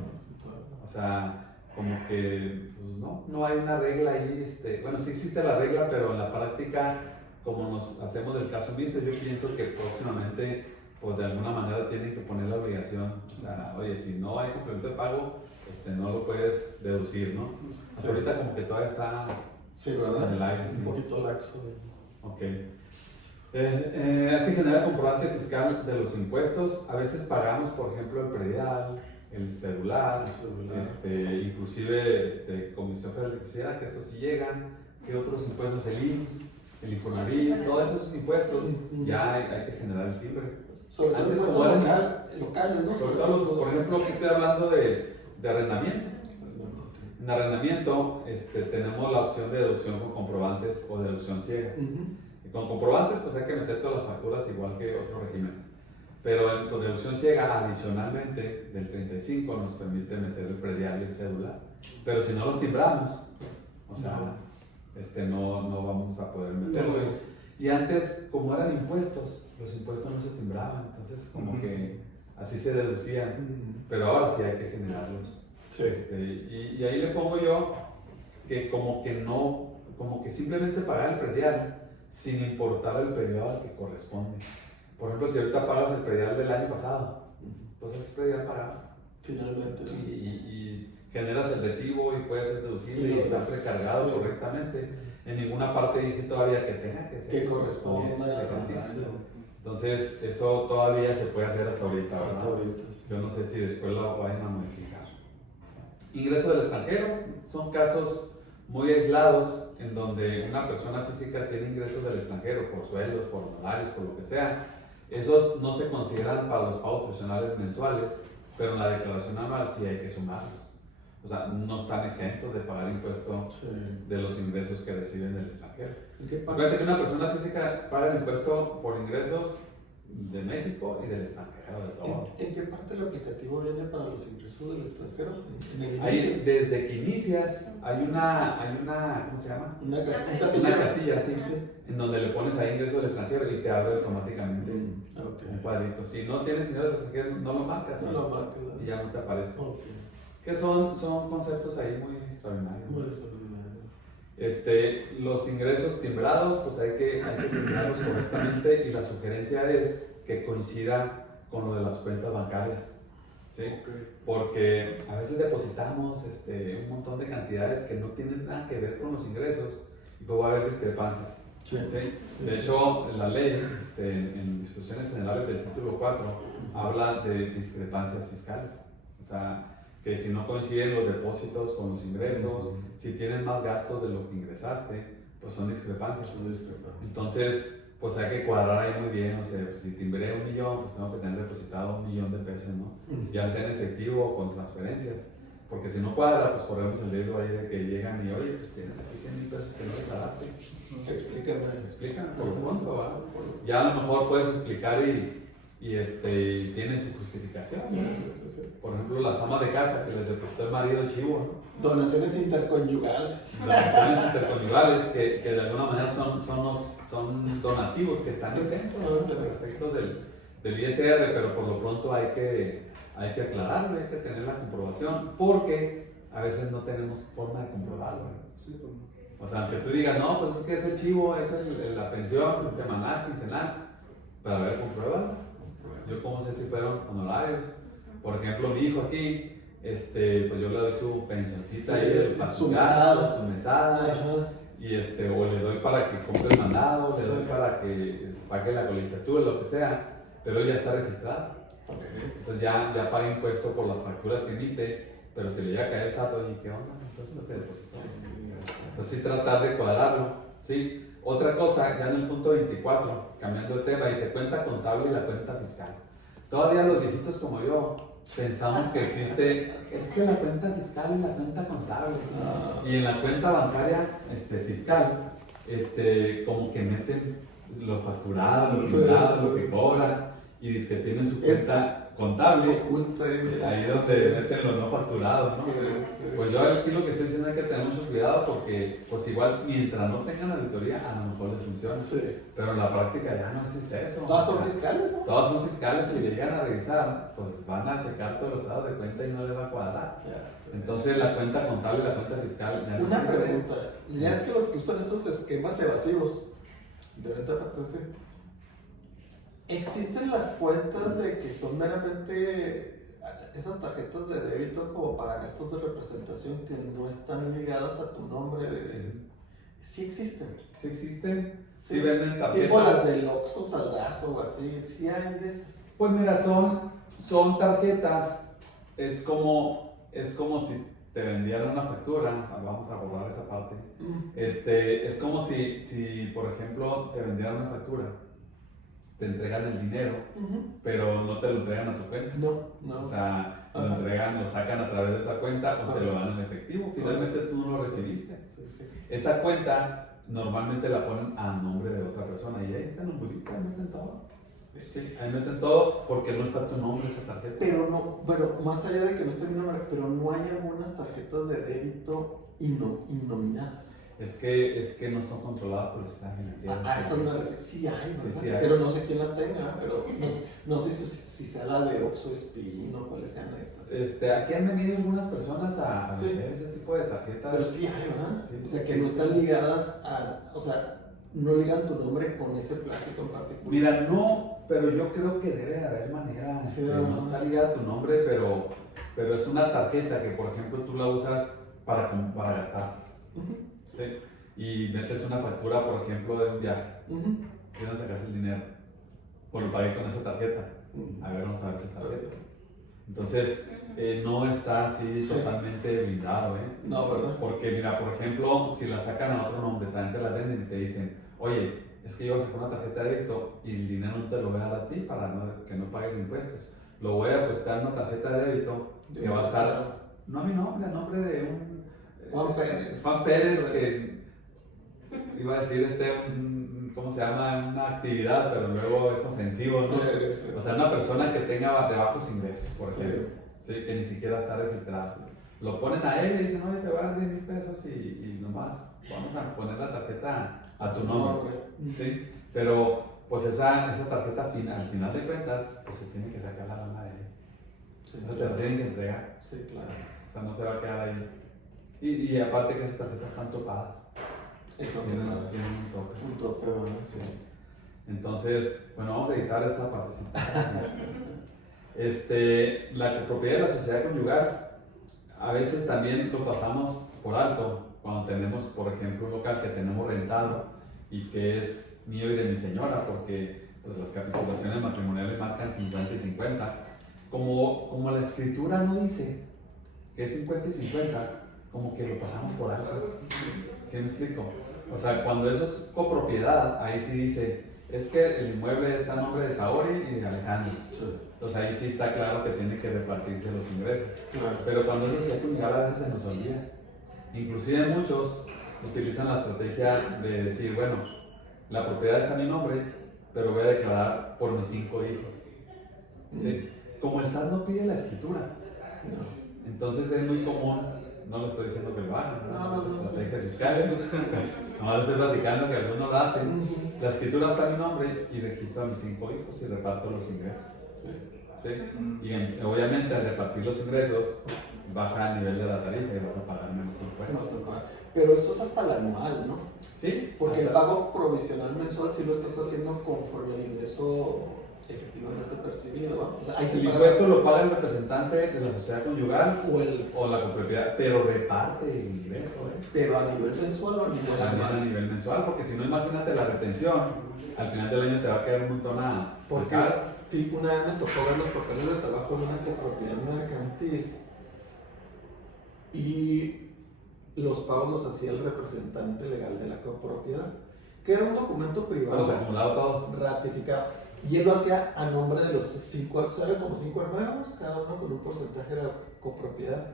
O sea, como que pues no hay una regla ahí, bueno, sí existe la regla, pero en la práctica, como nos hacemos del caso omiso, yo pienso que próximamente, pues de alguna manera tienen que poner la obligación. O sea, oye, si no hay complemento de pago, no lo puedes deducir, ¿no? Hasta ahorita como que todavía está ¿verdad? en el aire. Sí. Un poquito laxo. Ok. Hay que generar comprobante fiscal de los impuestos. A veces pagamos, por ejemplo, el predial, el celular. Inclusive Comisión Federal de Electricidad, que eso sí llegan. ¿Qué otros impuestos? El IMSS, el Infonavit, todos esos impuestos, ya hay que generar el timbre. Sobre todo Antes, impuestos locales, ¿no? Sobre todo, por ejemplo, aquí estoy hablando de arrendamiento. En arrendamiento tenemos la opción de deducción con comprobantes o deducción ciega. Y con comprobantes pues hay que meter todas las facturas igual que otros regímenes. Pero con deducción ciega, adicionalmente, del 35 nos permite meter el predial y el celular. Pero si no los timbramos, o sea, no vamos a poder meterlo. Y antes, como eran impuestos, los impuestos no se timbraban, entonces como que así se deducían. Pero ahora sí hay que generarlos. Sí. Y ahí le pongo yo que como que simplemente pagar el predial sin importar el periodo al que corresponde. Por ejemplo, si ahorita pagas el predial del año pasado, pues es predial pagado. Finalmente. Y generas el recibo y puede ser deducible y está precargado correctamente. En ninguna parte dice todavía que tenga que ser. Que corresponda al ejercicio. Entonces, eso todavía se puede hacer hasta ahorita, ¿verdad? Hasta ahorita, sí. Yo no sé si después lo vayan a modificar. Ingreso del extranjero son casos muy aislados en donde una persona física tiene ingresos del extranjero por sueldos, por honorarios, por lo que sea. Esos no se consideran para los pagos profesionales mensuales, pero en la declaración anual sí hay que sumarlos. O sea, no están exentos de pagar impuesto de los ingresos que reciben del extranjero. Puede ser que una persona física pague el impuesto por ingresos de México y del extranjero, de todo. ¿En qué parte del aplicativo viene para los ingresos del extranjero? Ahí, desde que inicias, hay una ¿cómo se llama? Una casilla, sí, en donde le pones ahí ingresos del extranjero y te abre automáticamente un cuadrito. Si no tienes ingresos del extranjero, no lo marcas. Y ya no te aparece. Que son conceptos ahí muy extraordinarios. Muy extraordinarios. Los ingresos timbrados, pues hay que timbrarlos correctamente y la sugerencia es que coincida con lo de las cuentas bancarias, ¿sí? Porque a veces depositamos un montón de cantidades que no tienen nada que ver con los ingresos y pues va a haber discrepancias. ¿Sí? De hecho, la ley, en disposiciones generales del título 4, habla de discrepancias fiscales. O sea, que si no coinciden los depósitos con los ingresos, si tienes más gastos de lo que ingresaste, pues son discrepancias. Entonces, pues hay que cuadrar ahí muy bien. O sea, pues si timbré 1 millón, pues tengo que tener depositado 1 millón de pesos, ¿no? Ya sea en efectivo o con transferencias. Porque si no cuadra, pues corremos el riesgo ahí de que llegan y, oye, pues tienes aquí 100,000 pesos que no declaraste. Explícame, por lo pronto, ¿verdad? Ya a lo mejor puedes explicar y tiene su justificación. Por ejemplo, las amas de casa que les depositó el marido el chivo, ¿no? Donaciones interconyugales. Donaciones interconyugales que de alguna manera son donativos que están exentos respecto del ISR, pero por lo pronto hay que aclararlo, hay que tener la comprobación, porque a veces no tenemos forma de comprobarlo. O sea, aunque tú digas, no, pues es que es el chivo, es la pensión semanal, quincenal, pero a ver, compruébalo. Yo cómo sé si fueron honorarios. Por ejemplo, mi hijo aquí, pues yo le doy su pensioncita ahí, su mesada, y o le doy para que compre el mandado, le doy para que pague la colegiatura, lo que sea, pero él ya está registrado. Entonces ya paga impuesto por las facturas que emite, pero si le llega a caer el SAT, oye, ¿qué onda? Entonces no te depositó. Entonces sí tratar de cuadrarlo, ¿sí? Otra cosa, ya en el punto 24, cambiando de tema, dice cuenta contable y la cuenta fiscal. Todavía los viejitos como yo pensamos que existe, es que la cuenta fiscal y la cuenta contable. Y en la cuenta bancaria fiscal, como que meten lo facturado, lo librado, lo que cobran. y dice que tiene su cuenta contable, Oculta ahí donde meten los no facturados, ¿no? Pues yo aquí lo que estoy diciendo es que tener mucho cuidado porque pues igual mientras no tengan auditoría a lo mejor les funciona, Sí. pero en la práctica ya no existe eso. Todas O son sea, fiscales, ¿no? todos son fiscales y llegan a revisar, pues van a checar todos los estados de cuenta y no les va a cuadrar. Ya sé. Entonces la cuenta contable y la cuenta fiscal ya no Una existe. pregunta, ya es que los que usan esos esquemas evasivos de venta de facturas, ¿sí? ¿Existen las cuentas de que son meramente esas tarjetas de débito como para gastos de representación que no están ligadas a tu nombre? Sí existen. Sí existen, sí Sí. venden tarjetas. Tipo las del Oxxo, Saldazo o así, sí hay de esas. Pues mira, son tarjetas, es como si te vendieran una factura, vamos a borrar esa parte. Es como si, por ejemplo, te vendieran una factura, te entregan el dinero, pero no te lo entregan a tu cuenta. No. O sea, lo Ajá. entregan, lo sacan a través de otra cuenta o te lo dan en efectivo. Finalmente tú no lo recibiste. Sí. Esa cuenta normalmente la ponen a nombre de otra persona y ahí está en un burrito, ahí meten todo. Sí, ahí meten todo porque no está tu nombre esa tarjeta. Pero más allá de que no esté mi nombre, pero no hay algunas tarjetas de débito innominadas. Es que no están controladas por el sistema financiero. Esas me refiero. Sí hay, ¿verdad? Sí hay. Pero no sé quién las tenga, pero no sé si sea la de Oxxo Spin o cuáles sean esas. Aquí han venido algunas personas a Sí. vender ese tipo de tarjetas. Pero sí hay, ¿verdad? Sí, O sea, sí, que sí, no sí. están ligadas o sea, no ligan tu nombre con ese plástico en particular. Mira, no, pero yo creo que debe de haber manera. Sí, No ¿verdad? está ligada a tu nombre, pero es una tarjeta que, por ejemplo, tú la usas para gastar. ¿Sí? Y metes una factura, por ejemplo, de un viaje. Y no sacas el dinero. Pues lo pagué con esa tarjeta. A ver, vamos a ver esa tarjeta. Entonces, no está así Sí. totalmente blindado, No, ¿verdad? Porque, mira, por ejemplo, si la sacan a otro nombre, también te la venden y te dicen, oye, es que yo voy a sacar una tarjeta de débito y el dinero no te lo voy a dar a ti para que no pagues impuestos. Lo voy a depositar en una tarjeta de débito que va a estar, no a mi nombre, a nombre de un Juan Pérez. Juan Pérez, que iba a decir ¿cómo se llama? Una actividad, pero luego es ofensivo, ¿no? Sí. O sea, una persona que tenga de bajos ingresos, por Sí. ejemplo, ¿sí? Que ni siquiera está registrado. Lo ponen a él y dicen, oye, te voy a dar 10,000 pesos y nomás vamos a poner la tarjeta a tu nombre. ¿Sí? Pero pues esa tarjeta al final de cuentas, pues se tiene que sacar la lana de él. Sí, O sea, te la tienen que entregar. Sí, claro. O sea, no se va a quedar ahí. Y aparte que esas tarjetas están topadas. Están Tienen topadas. un tope. Un tope, ¿verdad? Sí. Entonces, bueno, vamos a editar esta partecita. La copropiedad de la sociedad conyugal, a veces también lo pasamos por alto cuando tenemos, por ejemplo, un local que tenemos rentado y que es mío y de mi señora, porque pues, las capitulaciones matrimoniales marcan 50 y 50. Como la escritura no dice que es 50 y 50, como que lo pasamos por alto. ¿Sí me explico? O sea, cuando eso es copropiedad, ahí sí dice, es que el inmueble está a nombre de Saori y de Alejandro. Entonces ahí sí está claro que tiene que repartirse los ingresos. Claro. Pero cuando es sociedad conyugal a veces se nos olvida. Inclusive muchos utilizan la estrategia de decir, bueno, la propiedad está a mi nombre, pero voy a declarar por mis 5 hijos. ¿Sí? Como el SAT no pide la escritura, entonces es muy común, no le estoy diciendo que lo hagan, ¿no? Es estrategia fiscal, no le estoy platicando que algunos lo hacen. La escritura está a mi nombre y registro a mis 5 hijos y reparto los ingresos. ¿Sí? Y obviamente al repartir los ingresos baja el nivel de la tarifa y vas a pagar menos impuestos. Pero eso es hasta el anual, ¿no? Sí, Porque el pago provisional mensual sí lo estás haciendo conforme al ingreso efectivamente percibido, ¿no? O sea, ahí se el paga- impuesto lo paga el representante de la sociedad conyugal o o la copropiedad, pero reparte el ingreso, pero a nivel mensual o a nivel también a anual. nivel mensual, porque si no, imagínate la retención, al final del año te va a quedar un montón a Porque pagar. una vez me tocó ver los papeles de trabajo de una copropiedad mercantil y los pagos los hacía el representante legal de la copropiedad, que era un documento privado Los acumulados todos. ratificado. Y él lo hacía a nombre de los 5, o sea, eran como 5 hermanos, cada uno con un porcentaje de la copropiedad,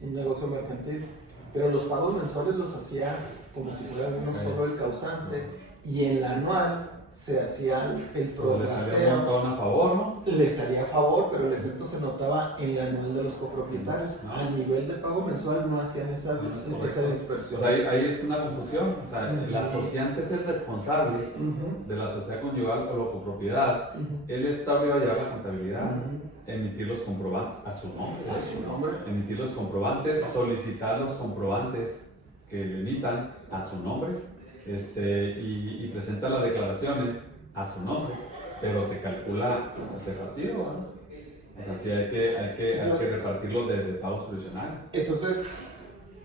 un negocio mercantil. Pero los pagos mensuales los hacía como si fuera uno solo el causante, y el anual se hacía el Pues le salió un prorrateo, montón a favor, ¿no? le salía a favor, pero el efecto se notaba en la anual de los copropietarios. No. A nivel de pago mensual no hacían esa No, es correcto. esa dispersión. O sea, ahí es una confusión. O sea, el Ujú. asociante es el responsable Ujú, de la sociedad conyugal o la copropiedad. ujú, Él está obligado a llevar la contabilidad, ujú. emitir los comprobantes a su nombre. A su nombre. Emitir los comprobantes, solicitar los comprobantes que le emitan a su nombre, y presenta las declaraciones a su nombre, pero se calcula repartido, ¿no? O sea, sí hay que repartirlo de pagos provisionales. Entonces,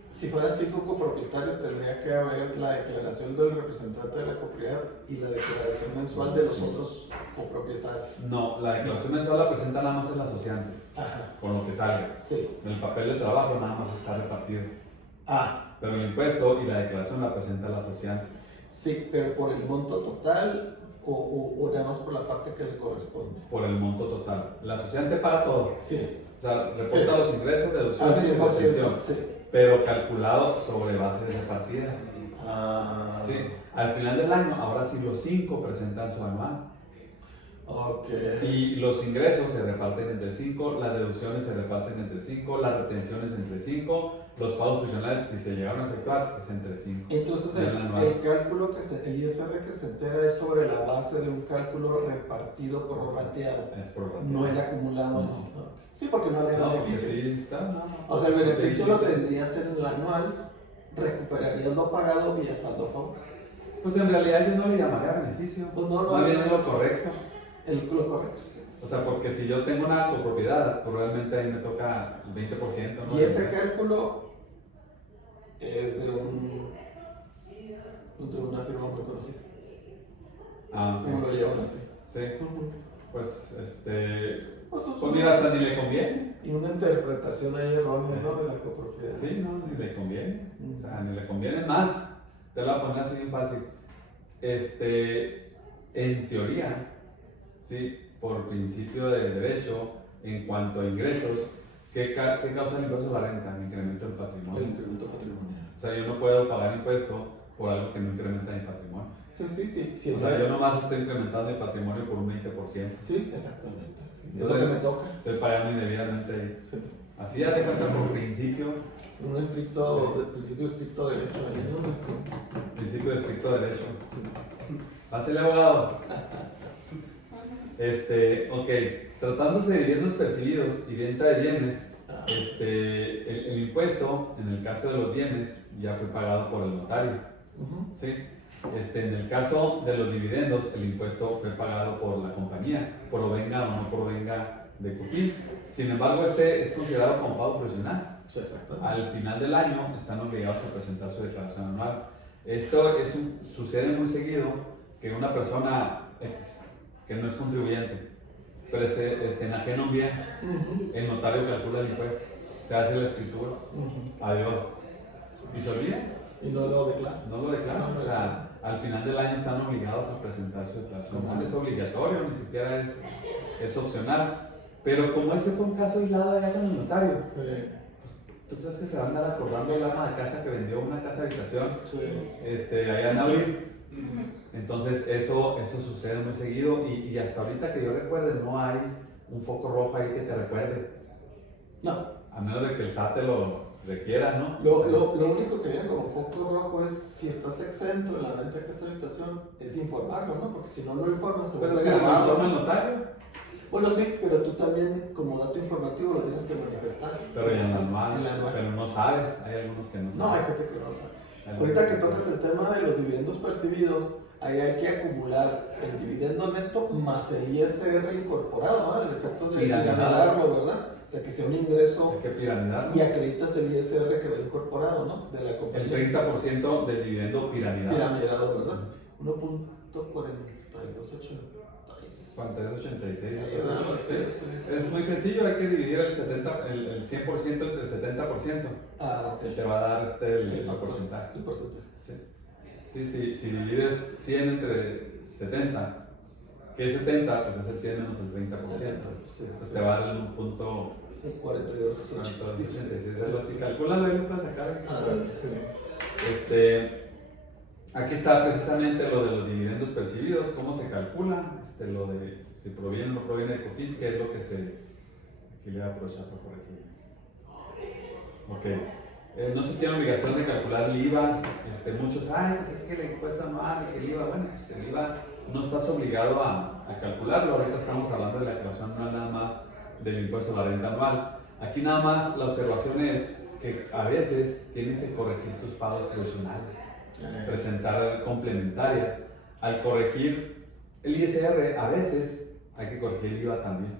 si fueran 5 copropietarios, tendría que haber la declaración del representante de la copropiedad y la declaración mensual de los otros copropietarios. No, la declaración mensual la presenta nada más el asociante, Ajá, con lo que salga. sí. En el papel de trabajo nada más está repartido, Ah, pero el impuesto y la declaración la presenta el asociante. sí, pero por el monto total o nada más por la parte que le corresponde. Por el monto total. El asociante paga todo. Sí. O sea, reporta Sí. los ingresos, Al deducciones y 100%, retención, sí. pero calculado sobre bases repartidas. Ah, Sí, al final del año, ahora sí los 5 presentan su anual. ok. Y los ingresos se reparten entre 5, las deducciones se reparten entre 5, las retenciones entre 5, los pagos provisionales, si se llegaron a efectuar, es entre 5. Entonces Ya el anual. el cálculo el ISR que se entera es sobre la base de un cálculo repartido prorrateado, Es por no el acumulado en No. sí. Sí, porque no habría No, porque beneficio. sí, está, no. O sea, el beneficio lo Porque tendrías en el anual, recuperarías lo pagado vía saldo a favor. pues en realidad yo no le llamaría beneficio, Pues no, más bien es lo correcto. Lo correcto. Sí. O sea, porque si yo tengo una copropiedad, pues realmente ahí me toca el 20%, ¿no? Y ese cálculo es de una firma muy conocida. Ah, ¿Cómo ok. lo llevan así? Sí, pues Pues mira, hasta ni le conviene. y una interpretación ahí errónea, ¿no? De la copropiedad. Sí, no, ni le conviene. O sea, ni le conviene más. Te lo voy a poner así bien fácil. En teoría, sí, por principio de derecho, en cuanto a ingresos, ¿qué causa el impuesto a la renta? El incremento del El patrimonio. incremento patrimonial. O sea, yo no puedo pagar impuesto por algo que no incrementa mi patrimonio. Sí. O sea, yo nomás estoy incrementando el patrimonio por un 20%. Sí, exactamente. Sí. Es lo Entonces, que me toca. Estoy pagando indebidamente ahí. Sí. Así ya te cuenta por principio, Un principio estricto derecho ahí, ¿no? Sí. principio de estricto derecho. Sí. Pásale, abogado. Ok, tratándose de dividendos percibidos y venta de bienes, Ah, el impuesto, en el caso de los bienes, ya fue pagado por el notario. ujú. ¿Sí? En el caso de los dividendos, el impuesto fue pagado por la compañía, provenga o no provenga de COFIN. Sin embargo, es considerado como pago provisional. Sí, exactamente. Al final del año están obligados a presentar su declaración anual. Esto sucede muy seguido que una persona X, que no es contribuyente, pero enajena un bien, Ujú, el notario calcula el impuesto, se hace la escritura, ujú. adiós, y se olvida, Y no lo declara. no lo declaran. O sea, al final del año están obligados a presentar su declaración anual. Es obligatorio, ni siquiera es opcional. Pero como ese fue un caso aislado allá con el notario, Sí, ¿tú crees que se va a andar acordando el ama de casa que vendió una casa de habitación sí. allá en abril? Entonces eso sucede muy seguido y hasta ahorita que yo recuerde no hay un foco rojo ahí que te recuerde, No, a menos de que el SAT te lo requiera, ¿no? lo único que viene como foco rojo es si estás exento de la renta de casa de habitación, es informarlo, ¿no? Porque si no lo informas, se Pues vuelve es que lo grabado. informa el notario, Bueno, sí, pero tú también, como dato informativo, lo tienes que manifestar. pero ya no es malo, En la anual. pero no sabes, hay algunos que no No, hay saben. gente que no sabe. Hay Ahorita que algunos no tocas saben. el tema de los dividendos percibidos, ahí hay que acumular el dividendo neto más el ISR incorporado, ¿no? El efecto de Piramidal. piramidarlo, ¿verdad? O sea, que sea un ingreso Hay que piramidar, y ¿no? acreditas el ISR que va incorporado, ¿no? De la El compañía. 30% del dividendo piramidal. Piramidado, ¿verdad? 1.4286. ¿Cuánto es? 86. Sí, Sí. sí. Es muy sencillo, hay que dividir el 100% entre el 70%. Ah, ok. Y te va a dar el porcentaje. El porcentaje. Sí, si divides 100 entre 70, que es 70, pues es el 100 menos el 30%. Sí, Pues te va a dar un punto 4286. 86, algo así. Calcúlalo y lo puedes sacar. Ah, sí. Aquí está precisamente lo de los dividendos percibidos, cómo se calcula, lo de si proviene o no proviene de COFIN, que es lo que se... Aquí le voy a aprovechar para corregir. Ok. No se tiene obligación de calcular el IVA. Muchos, pues es que el impuesto anual y que el IVA, bueno, pues el IVA no estás obligado a calcularlo. Ahorita estamos hablando de la declaración anual nada más del impuesto a la renta anual. Aquí nada más la observación es que a veces tienes que corregir tus pagos provisionales, presentar complementarias. Al corregir el ISR, a veces hay que corregir el IVA también.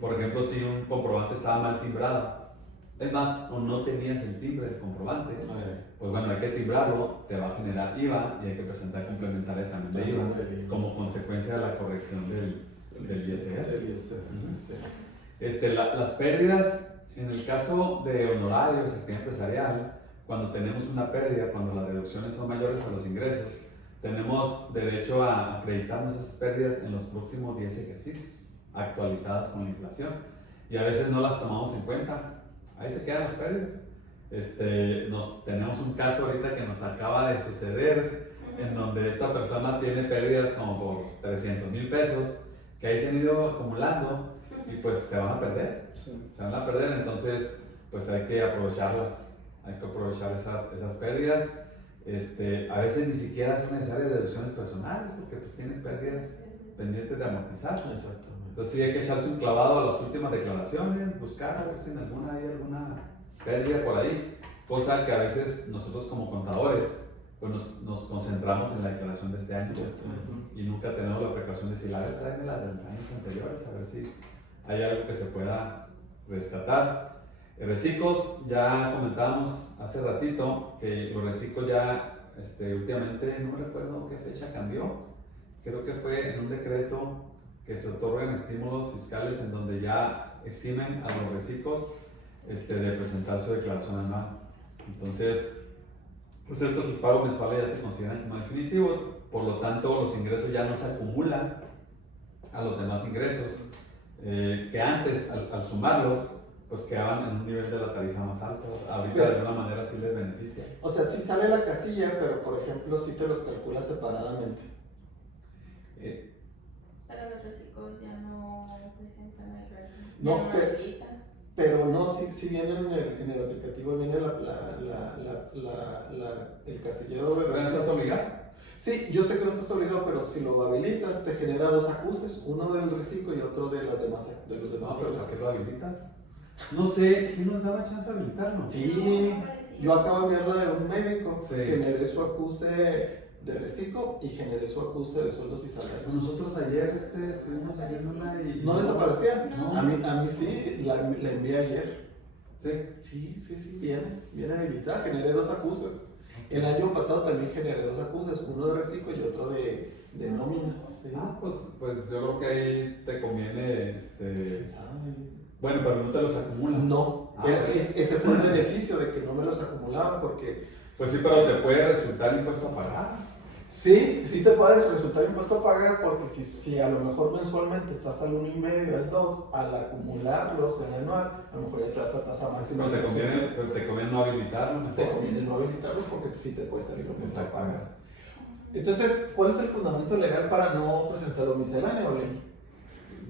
Por ejemplo, si un comprobante estaba mal timbrado, es más, o no tenías el timbre del comprobante, pues bueno, hay que timbrarlo, te va a generar IVA y hay que presentar complementaria también de IVA como consecuencia de la corrección del ISR. Las pérdidas, en el caso de honorarios, actividad empresarial, cuando tenemos una pérdida, cuando las deducciones son mayores a los ingresos, tenemos derecho a acreditarnos esas pérdidas en los próximos 10 ejercicios, actualizadas con la inflación, y a veces no las tomamos en cuenta. Ahí se quedan las pérdidas. Tenemos un caso ahorita que nos acaba de suceder, en donde esta persona tiene pérdidas como por 300,000 pesos, que ahí se han ido acumulando y pues se van a perder. Sí. Se van a perder, entonces pues hay que aprovecharlas, hay que aprovechar esas pérdidas. A veces ni siquiera son necesarias deducciones personales, porque pues tienes pérdidas pendientes de amortizar. Exactamente. Entonces sí hay que echarse un clavado a las últimas declaraciones, buscar a ver si en alguna hay alguna pérdida por ahí, cosa que a veces nosotros como contadores pues nos concentramos en la declaración de este año y nunca tenemos la precaución de decir, a ver, tráeme las de años anteriores, a ver si hay algo que se pueda rescatar. Reciclos, ya comentábamos hace ratito que los reciclos ya últimamente, no recuerdo qué fecha cambió, creo que fue en un decreto que se otorgan estímulos fiscales en donde ya eximen a los reciclos de presentar su declaración anual. Entonces, pues estos pagos mensuales ya se consideran como definitivos, por lo tanto los ingresos ya no se acumulan a los demás ingresos, que antes al sumarlos pues quedaban en un nivel de la tarifa más alto. Ahorita de alguna manera sí les beneficia. O sea, sí sale la casilla, pero por ejemplo sí te los calculas separadamente. Pero los reciclos ya no presentan el régimen. No, pero no, si viene en el aplicativo, viene el casillero de ¿Pero no estás obligado? Sí, yo sé que no estás obligado, pero si lo habilitas, te genera dos acuses, uno del reciclo y otro de los demás. No, pero ¿para qué lo habilitas? No sé, si nos daba chance de habilitarlo. Sí, yo acabo de enviarla de un médico, Sí. generé su acuse de reciclo y generé su acuse de sueldos y salarios. Nosotros ayer estuvimos haciéndola y... ¿No les aparecía? No. A mí sí, la envié ayer. Sí. Sí, viene habilitada, generé dos acuses. El año pasado también generé dos acuses, uno de reciclo y otro de nóminas. ¿Sí? Pues yo creo que ahí te conviene, ¿Quién sabe? bueno, pero no te los acumulan. No, Ah, ese fue el beneficio de que no me los acumulaban porque... Pues sí, pero te puede resultar impuesto a pagar. Sí te puede resultar impuesto a pagar porque si a lo mejor mensualmente estás al 1,5, al 2, al acumularlos en el anual, a lo mejor ya te das la tasa máxima. Pero te conviene no habilitarlo. Te conviene no habilitarlos porque sí te puede salir impuesto a pagar. Entonces, ¿cuál es el fundamento legal para no presentarlo misceláneo, Ley?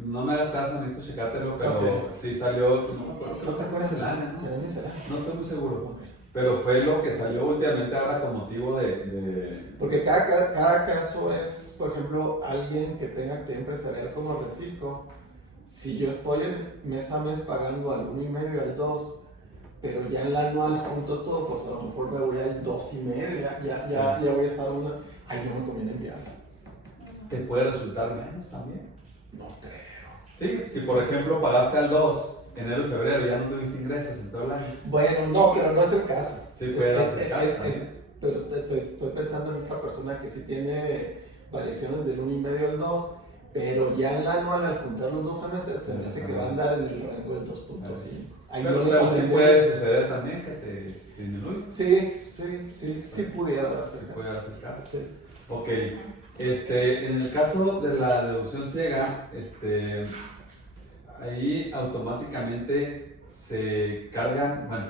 No me hagas caso, necesito checártelo, pero Ok. sí salió, no me acuerdo, ¿No te acuerdas el año, ¿Será misceláneo? no estoy muy seguro. Ok. Pero fue lo que salió últimamente ahora con motivo de... Porque cada caso es, por ejemplo, alguien que tenga actividad empresarial como reciclo. Si yo estoy mes a mes pagando al 1,5 y al 2, pero ya en el anual junto todo, pues a lo mejor me voy al 2,5, ya voy a estar ahí no me conviene enviarlo. Te puede resultar menos también. No creo. Sí, si por ejemplo pagaste al 2, enero y febrero ya no tuviste ingresos en todo el año. Bueno, no, pero no es el caso. Sí puede darse el caso también. Pero estoy pensando en otra persona que sí tiene variaciones del 1,5 al 2, pero ya en el anual al juntar los 12 meses se me hace que va a andar en el rango del 2,5. Pero sí puede suceder también que te disminuye. Sí pudiera darse el caso. Puede darse el caso. Sí. Ok, en el caso de la deducción ciega, ahí automáticamente se cargan, bueno,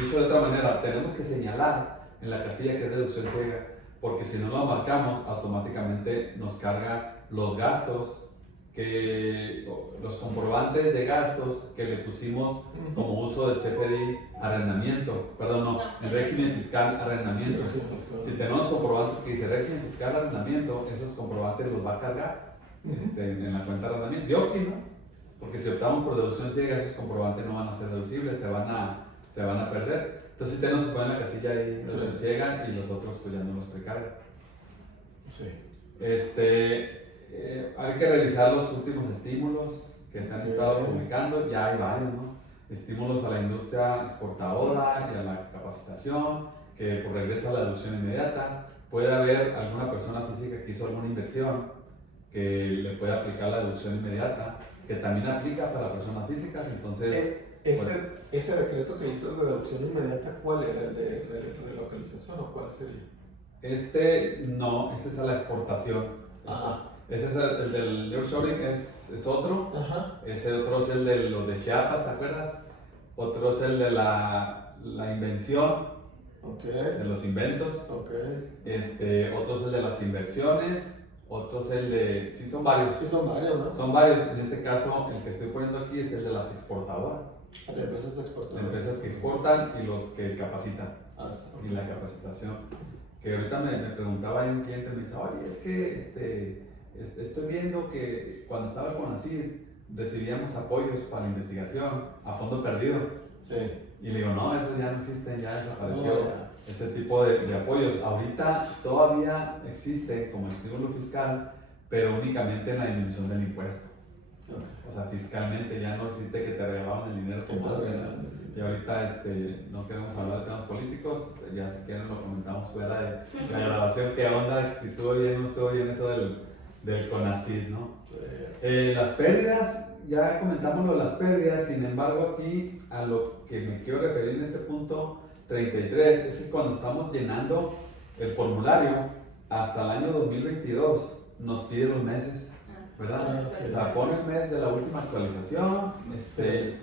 dicho de otra manera, tenemos que señalar en la casilla que es deducción ciega porque si no lo marcamos, automáticamente nos carga los gastos, los comprobantes de gastos que le pusimos como uso del CFDI arrendamiento, perdón, no, el régimen fiscal arrendamiento. Si tenemos comprobantes que dice régimen fiscal arrendamiento, esos comprobantes los va a cargar en la cuenta de arrendamiento. Dióxido, porque si optamos por deducción ciega, esos comprobantes no van a ser deducibles, se van a perder. Entonces, si tenemos que poner la casilla ahí, deducción ciega, y los otros pues ya no los precargan. Sí. Hay que revisar los últimos estímulos que se han estado publicando, ya hay varios, ¿no? Estímulos a la industria exportadora y a la capacitación, que pues regresa a la deducción inmediata. Puede haber alguna persona física que hizo alguna inversión que le puede aplicar la deducción inmediata, que también aplica para personas físicas, entonces... Ese decreto que dices de deducción inmediata, ¿cuál era? ¿El de relocalización o cuál sería? No, este es a la exportación. Ese es el del nearshoring, es otro. Ajá. Ese otro es el de los de Chiapas, ¿te acuerdas? Otro es el de la invención, de los inventos. Otro es el de las inversiones. Otro es el de... Sí, son varios. Sí, son varios, ¿no? Son varios. En este caso, el que estoy poniendo aquí es el de las exportadoras. De empresas exportadoras. De empresas que exportan y los que capacitan. Okay. Y la capacitación. Que ahorita me preguntaba ahí un cliente, me dice, oye, es que estoy viendo que cuando estaba con CONACYT recibíamos apoyos para la investigación a fondo perdido. Sí. Y le digo, no, eso ya no existe, ya desapareció. No. Ese tipo de apoyos. Ahorita todavía existe como estímulo fiscal, pero únicamente en la disminución del impuesto. Okay. O sea, fiscalmente ya no existe que te regalaban el dinero como y ahorita no queremos hablar de temas políticos, ya si quieren lo comentamos fuera de la grabación, qué onda, si estuvo bien o no estuvo bien eso del CONACYT, ¿no? Las pérdidas, ya comentamos lo de las pérdidas, sin embargo aquí a lo que me quiero referir en este punto 33 es que cuando estamos llenando el formulario hasta el año 2022 nos pide los meses, ¿verdad? O sea, pone el mes de la última actualización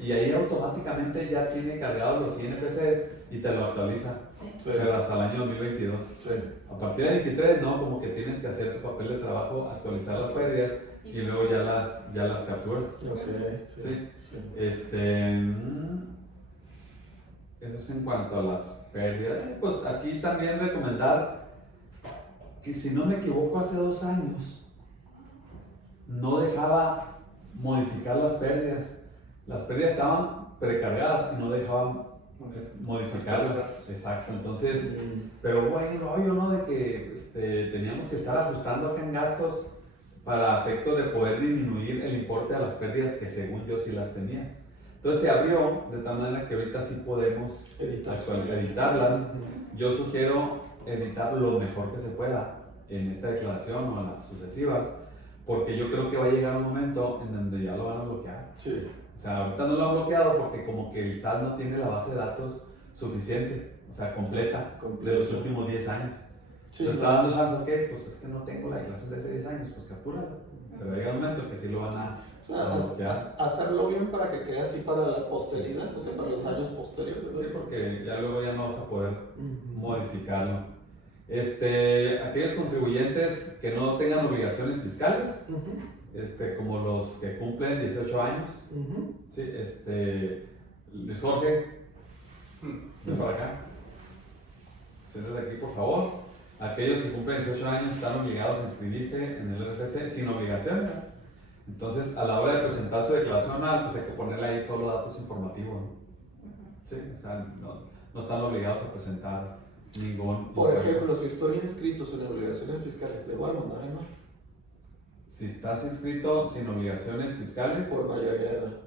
y ahí automáticamente ya tiene cargados los INPCs y te lo actualiza, pero hasta el año 2022. A partir del 23, ¿no? Como que tienes que hacer tu papel de trabajo, actualizar las pérdidas y luego ya las capturas. Sí. Eso es en cuanto a las pérdidas. Pues aquí también recomendar que, si no me equivoco, hace 2 años no dejaba modificar las pérdidas. Las pérdidas estaban precargadas y no dejaban modificarlas. Exacto. Entonces, pero hubo ahí un rollo, ¿no? De que teníamos que estar ajustando acá en gastos para efecto de poder disminuir el importe a las pérdidas que según yo sí las tenías. Entonces se abrió de tal manera que ahorita sí podemos editarlas. Yo sugiero editar lo mejor que se pueda en esta declaración o en las sucesivas, porque yo creo que va a llegar un momento en donde ya lo van a bloquear. Sí. O sea, ahorita no lo han bloqueado porque como que el SAT no tiene la base de datos suficiente, o sea, completa. De los últimos 10 años. Sí, te está dando chance, ok, pues es que no tengo la declaración de hace 10 años, pues captúrala. Pero llega un momento que sí lo van a bloquear. Hacerlo bien para que quede así para la posteridad, o sea, para los años posteriores. Sí, porque ya luego ya no vas a poder modificarlo. Aquellos contribuyentes que no tengan obligaciones fiscales, como los que cumplen 18 años, ¿sí? Luis Jorge, ven para acá, siéntate aquí por favor. Aquellos que cumplen 18 años están obligados a inscribirse en el RFC sin obligación, ¿verdad? Entonces, a la hora de presentar su declaración anual, pues hay que ponerle ahí solo datos informativos, ¿no? Sí, o sea, no están obligados a presentar ningún... Por ejemplo, si estoy inscrito sin obligaciones fiscales, ¿le voy a mandar a no? Si estás inscrito sin obligaciones fiscales... Por mayoría de edad.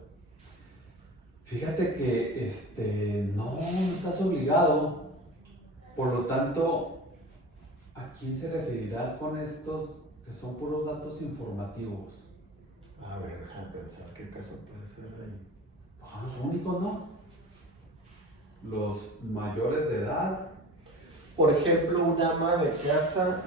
Fíjate que no estás obligado, por lo tanto, ¿a quién se referirá con estos que son puros datos informativos? A ver, déjame pensar qué caso puede ser ahí. Pues son los únicos, ¿no? Los mayores de edad. Por ejemplo, una ama de casa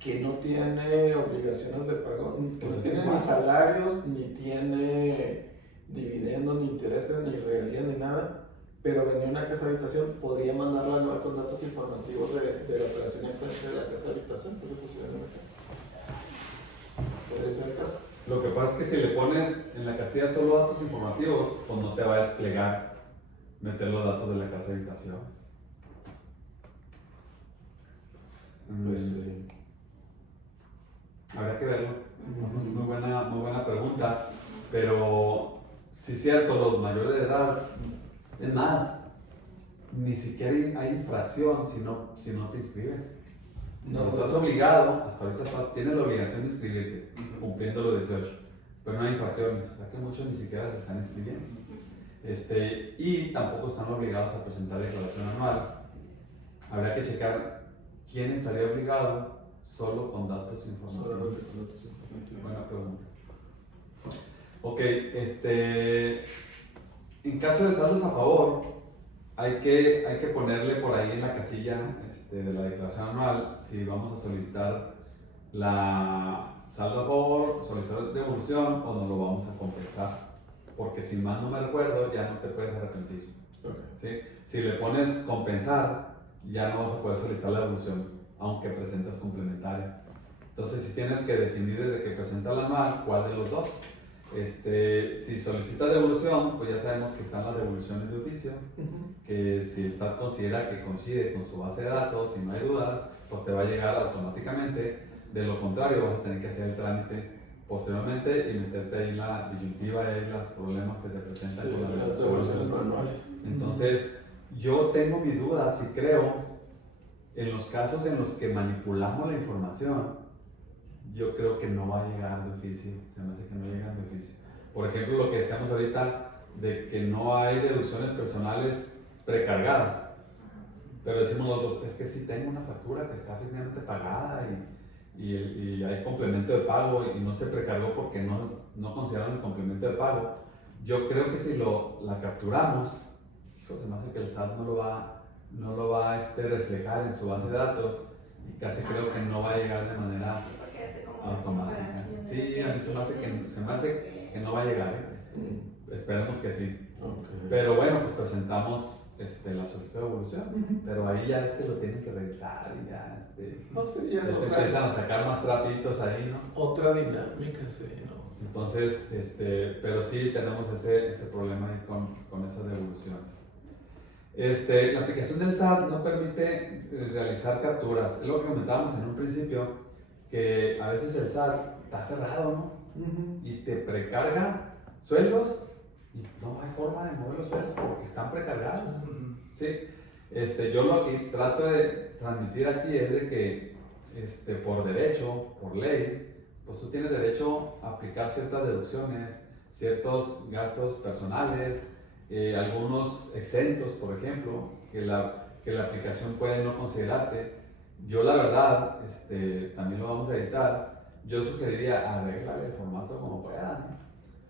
que no tiene obligaciones de pago, que Pues no es tiene igual. ni salarios, ni tiene dividendos, ni intereses, ni regalías, ni nada, pero venía una casa habitación, podría mandarla anual con datos informativos de la operación externa de la casa habitación, pues le pusieron en la casa. Podría ser el caso. Lo que pasa es que si le pones en la casilla solo datos informativos, pues no te va a desplegar meter los datos de la casa habitación. Pues Habría que verlo. Muy buena pregunta. Pero sí es cierto, los mayores de edad, es más, ni siquiera hay infracción si no te inscribes. No, estás obligado, hasta ahorita tienes la obligación de inscribirte, cumpliendo los 18, pero no hay infracciones, o sea que muchos ni siquiera se están inscribiendo. Y tampoco están obligados a presentar declaración anual. Habría que checar quién estaría obligado solo con datos informativos. Buena pregunta. Ok, en caso de saldos a favor, hay que ponerle por ahí en la casilla de la declaración anual si vamos a solicitar la saldo a favor, solicitar devolución o nos lo vamos a compensar. Porque si mal no me recuerdo, ya no te puedes arrepentir. Okay. ¿Sí? Si le pones compensar, ya no vas a poder solicitar la devolución, aunque presentas complementaria. Entonces, si tienes que definir desde que presenta la anual, ¿cuál de los dos? Si solicitas devolución, pues ya sabemos que están las devoluciones de oficio, que si el SAT considera que coincide con su base de datos y no hay dudas, pues te va a llegar automáticamente. De lo contrario, vas a tener que hacer el trámite posteriormente y meterte ahí en la disyuntiva y los problemas que se presentan con las devoluciones manuales. Entonces, yo tengo mis dudas y creo en los casos en los que manipulamos la información, yo creo que no va a llegar de oficio, se me hace que no llegan de oficio. Por ejemplo, lo que decíamos ahorita de que no hay deducciones personales precargadas, pero decimos nosotros, es que si tengo una factura que está finalmente pagada y hay complemento de pago y no se precargó porque no consideran el complemento de pago, yo creo que si la capturamos, se me hace que el SAT no lo va a reflejar en su base de datos y casi creo que no va a llegar de manera automática. Sí, a mí se me hace que no va a llegar, esperemos que sí. Okay. Pero bueno, pues presentamos la solicitud de devolución, pero ahí ya es que lo tienen que revisar y ya, no sé, ya te empiezan a sacar más trapitos ahí, ¿no? Otra dinámica, sí, ¿no? Entonces, pero sí tenemos ese problema ahí con esas devoluciones. La aplicación del SAT no permite realizar capturas. Es lo que comentábamos en un principio, que a veces el SAT está cerrado, ¿no? Y te precarga sueldos y no hay forma de mover los sueldos porque están precargados. ¿Sí? Yo lo que trato de transmitir aquí es de que por derecho, por ley, pues tú tienes derecho a aplicar ciertas deducciones, ciertos gastos personales, algunos exentos, por ejemplo, que la aplicación puede no considerarte. Yo la verdad, también lo vamos a editar, yo sugeriría arreglar el formato como puedan, ¿no?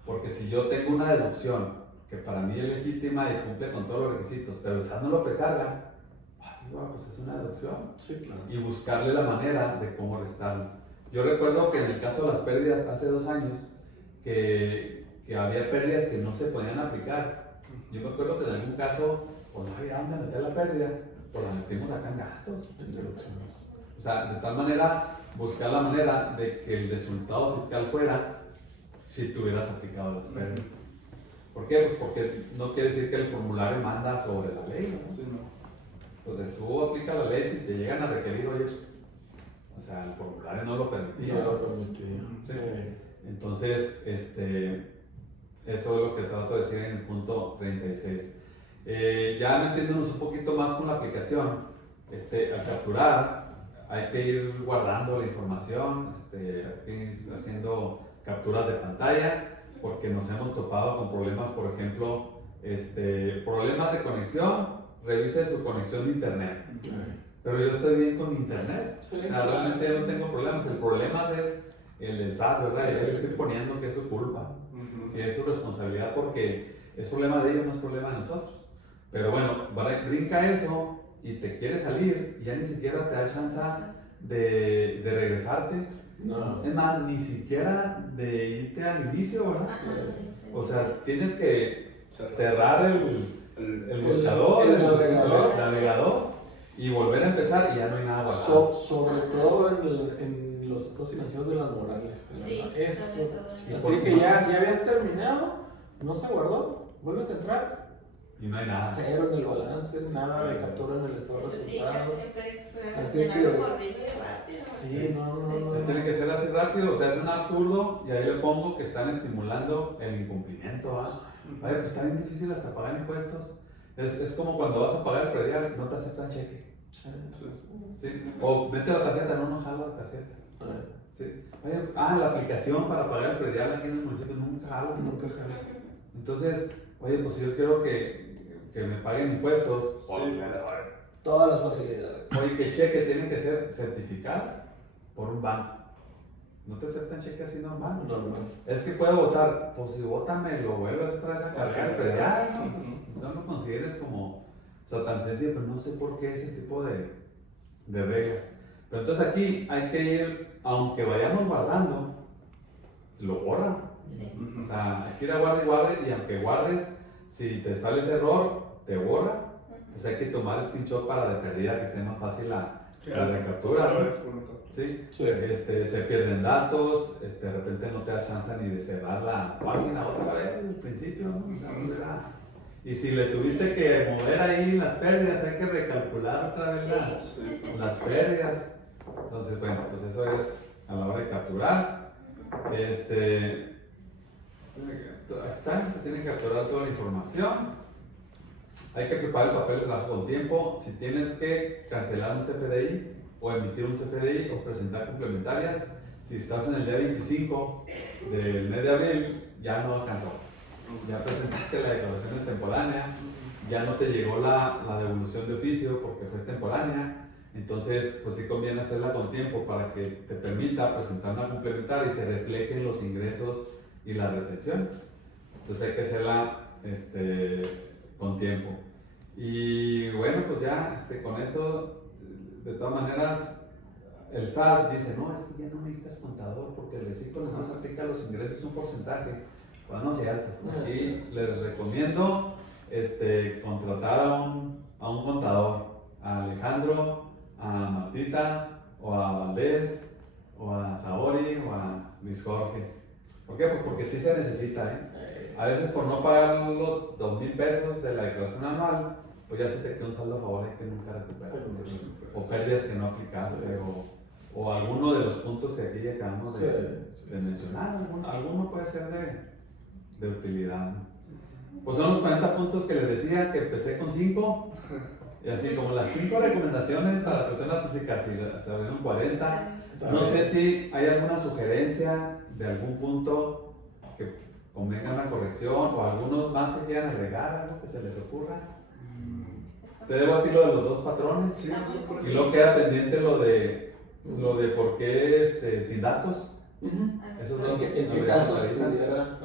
Porque si yo tengo una deducción que para mí es legítima y cumple con todos los requisitos, pero el SAT no lo precarga, pues es una deducción. Sí, claro. Y buscarle la manera de cómo restarlo. Yo recuerdo que en el caso de las pérdidas hace 2 años, que había pérdidas que no se podían aplicar. Yo me acuerdo que en algún caso, pues no había dónde meter la pérdida, pues la metimos acá en gastos, en deducciones. O sea, de tal manera, buscar la manera de que el resultado fiscal fuera si tú hubieras aplicado las pérdidas. ¿Por qué? Pues porque no quiere decir que el formulario manda sobre la ley, ¿no? Sí, no. Entonces tú aplicas la ley si te llegan a requerir, oye, pues, o sea, el formulario no lo permitía. No lo permitía. Sí. Entonces, eso es lo que trato de decir en el punto 36. Ya metiéndonos un poquito más con la aplicación, al capturar hay que ir guardando la información, hay que ir haciendo capturas de pantalla, porque nos hemos topado con problemas, por ejemplo, problemas de conexión, revise su conexión de internet. Pero yo estoy bien con internet, Sí, o sea, realmente no tengo problemas. El problema es el del SAT, ¿verdad? Yo le estoy poniendo que es su culpa, si es su responsabilidad, porque es problema de ellos, no es problema de nosotros. Pero bueno, brinca eso y te quiere salir y ya ni siquiera te da chance de regresarte. No. Es más, ni siquiera de irte al inicio, ¿verdad? O sea, tienes que cerrar el buscador, el navegador. Y volver a empezar y ya no hay nada guardado. Sobre todo en los estados financieros de las morales. Sí, Eso. sobre Así que ya habías terminado, no se guardó, vuelves a entrar. Y no hay nada. Cero en el balance, nada de captura en el estado de Eso sí, resultados. casi siempre es Así mencionar que- corrido y rápido. Sí, no. Tiene que ser así rápido, o sea, es un absurdo y ahí le pongo que están estimulando el incumplimiento. ¿Va? Oye, pues está bien difícil hasta pagar impuestos. Es como cuando vas a pagar el predial, no te aceptan cheque. ¿Sí? O vete a la tarjeta, no jala la tarjeta. ¿Sí? Oye, la aplicación para pagar el predial aquí en el municipio nunca jala. Nunca jala. Entonces, oye, pues si yo quiero que me paguen impuestos, Sí. Todas las facilidades. oye, que el cheque tiene que ser certificado por un banco. No te aceptan cheque así normal. Normal. Es que puedo votar, pues si vótame, lo vuelves otra vez a cargar el predial. ¿No? Pues, no lo consideres como tan sencillo, pero no sé por qué ese tipo de reglas. Pero entonces aquí hay que ir, aunque vayamos guardando, lo borra. Sí. O sea, hay que ir a guarde y aunque guardes, si te sale ese error, te borra. Pues hay que tomar screenshot para de perdida que esté más fácil la recaptura. ¿no? ¿Sí? Sí. Se pierden datos, de repente no te da chance ni de cerrar la página otra vez desde el principio, ¿no? Y si le tuviste que mover ahí las pérdidas, hay que recalcular otra vez las pérdidas. Entonces, bueno, pues eso es a la hora de capturar. Ahí está, se tiene que capturar toda la información. Hay que preparar el papel de trabajo con tiempo. Si tienes que cancelar un CFDI o emitir un CFDI o presentar complementarias, si estás en el día 25 del mes de abril, ya no alcanzó. Ya presentaste la declaración extemporánea, ya no te llegó la devolución de oficio porque fue extemporánea. Entonces, pues sí conviene hacerla con tiempo para que te permita presentar una complementaria y se reflejen los ingresos y las retenciones. Entonces hay que hacerla con tiempo. Y bueno, pues ya con eso, de todas maneras, el SAT dice, no, es que ya no necesitas contador porque el reciclo nomás aplica a los ingresos un porcentaje. Bueno, no es cierto. Aquí les recomiendo contratar a un contador, a Alejandro, a Martita, o a Valdés, o a Saori, o a Luis Jorge. ¿Por qué? Pues porque sí se necesita, ¿eh? A veces por no pagar los 2,000 pesos de la declaración anual, pues ya se te queda un saldo a favor ahí que nunca recuperaste, o pérdidas que no aplicaste, o alguno de los puntos que aquí ya acabamos de mencionar, alguno puede ser de utilidad, ¿no? Pues son los 40 puntos que les decía que empecé con 5, y así como las 5 recomendaciones para la persona física, si se abrieron 40. No sé si hay alguna sugerencia de algún punto que convenga una corrección o algunos más que quieran agregar, algo que se les ocurra. Te debo a ti lo de los 2 patrones, Sí, no sé por y qué. luego queda pendiente lo de por qué sin datos. Esos dos ¿En qué habría casos que pudiera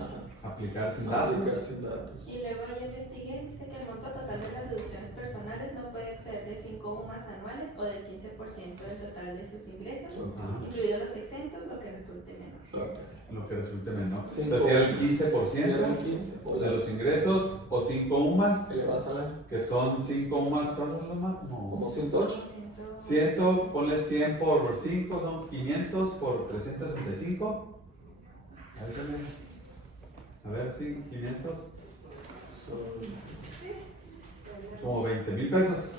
aplicar sin aplicar datos. sin datos? Y luego yo investigué, dice que el monto total de las deducciones personales no puede exceder de 5 UMAS anuales o del 15% del total de sus ingresos, Ajá. incluidos los exentos, lo que resulte menor. Lo que resulte menor. Cinco. Entonces, si era el 15% Eran 15 de los ingresos o 5 UMAS, ¿Qué le vas a dar? que son 5 UMAS, ¿cuánto es lo más? Como 108. 100, ponle 100 por 5, son 500 por 365. A ver, sí, 500. Como 20,000 pesos.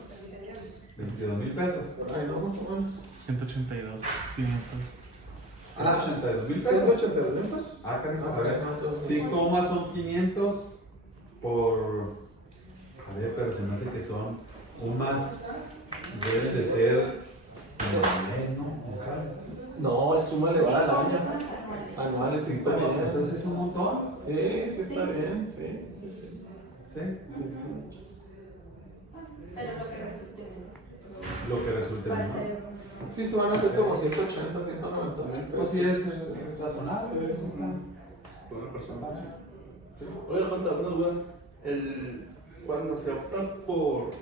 22,000 pesos. Ay, no, más o menos. 182, 500. 182,000 pesos. 182,000 pesos. Ah, carajo, Ah, a ver. no, entonces- 5 más son 500 por. A ver, pero se me hace que son más. Deben de ser. ¿No? ¿Mensuales? No, es suma elevada al año. Anuales sí está bien. Entonces es un montón. Sí, sí está bien. Sí. Sí. Pero lo que resulte menor. Lo que resulte Va a menor. ser Sí, se van a hacer como 180, 190,000 pesos. Pues sí, es razonable. Sí, sí está. Buena persona. Sí. Oye, Juan, una duda. Cuando se opta por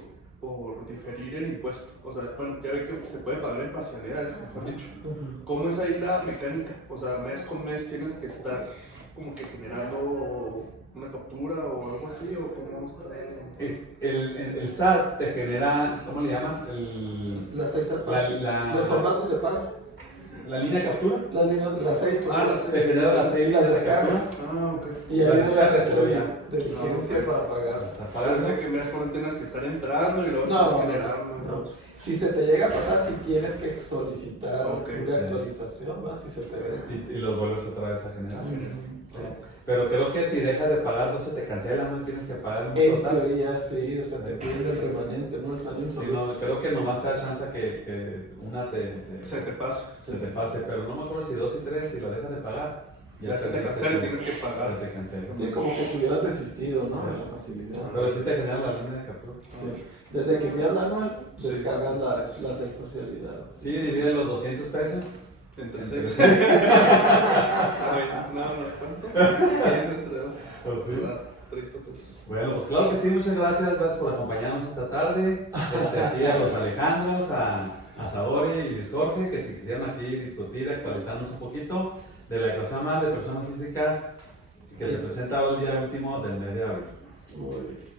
diferir el impuesto, o sea, bueno, ya ve que se puede pagar en parcialidades, mejor dicho. ¿Cómo es ahí la mecánica? O sea, mes con mes tienes que estar como que generando una captura o algo así o cómo está? El SAT te genera, ¿cómo le llaman? Las 6 los formatos de pago. La línea de captura. Las líneas, las 6. Te genera las 6 líneas de captura. Ah, ok. Y hay una descargas, de vigencia para pagar. Hasta pagar. Parece que me has poner tienes que estar entrando y luego No, generando. no. Si se te llega a pasar, si tienes que solicitar Ok. una actualización, ¿va? Si se te ve. Sí, y los vuelves otra vez a generar. Sí. Pero creo que si dejas de pagar, no se te cancela, no tienes que pagar un En total. teoría sí, o sea, te piden el remanente, ¿no? El saldo Sí, insoluble. no, creo que nomás te da chance que una Se te pasa. se te pase, pero no me acuerdo si 2 y 3, si lo dejas de pagar, Ya se te cancela y tienes que pagar. Se te cancela. Sí, como que tuvieras desistido, ¿no? De la facilidad. Pero sí te genera la línea de captura. Sí. Desde que envías la anual, Sí. descargas las especialidades. Sí, divide los 200 pesos. Entre Entre 6. seis. No, ¿cuánto? 6 entre 2. ¿Oh, sí? 30 pesos. Bueno, pues claro que sí, muchas gracias por acompañarnos esta tarde. Aquí a los Alejandros, a Saori y Luis Jorge, que se quisieron aquí discutir, actualizarnos un poquito de la ecuación anual de personas físicas que se presenta el día último del mes de abril. Muy bien.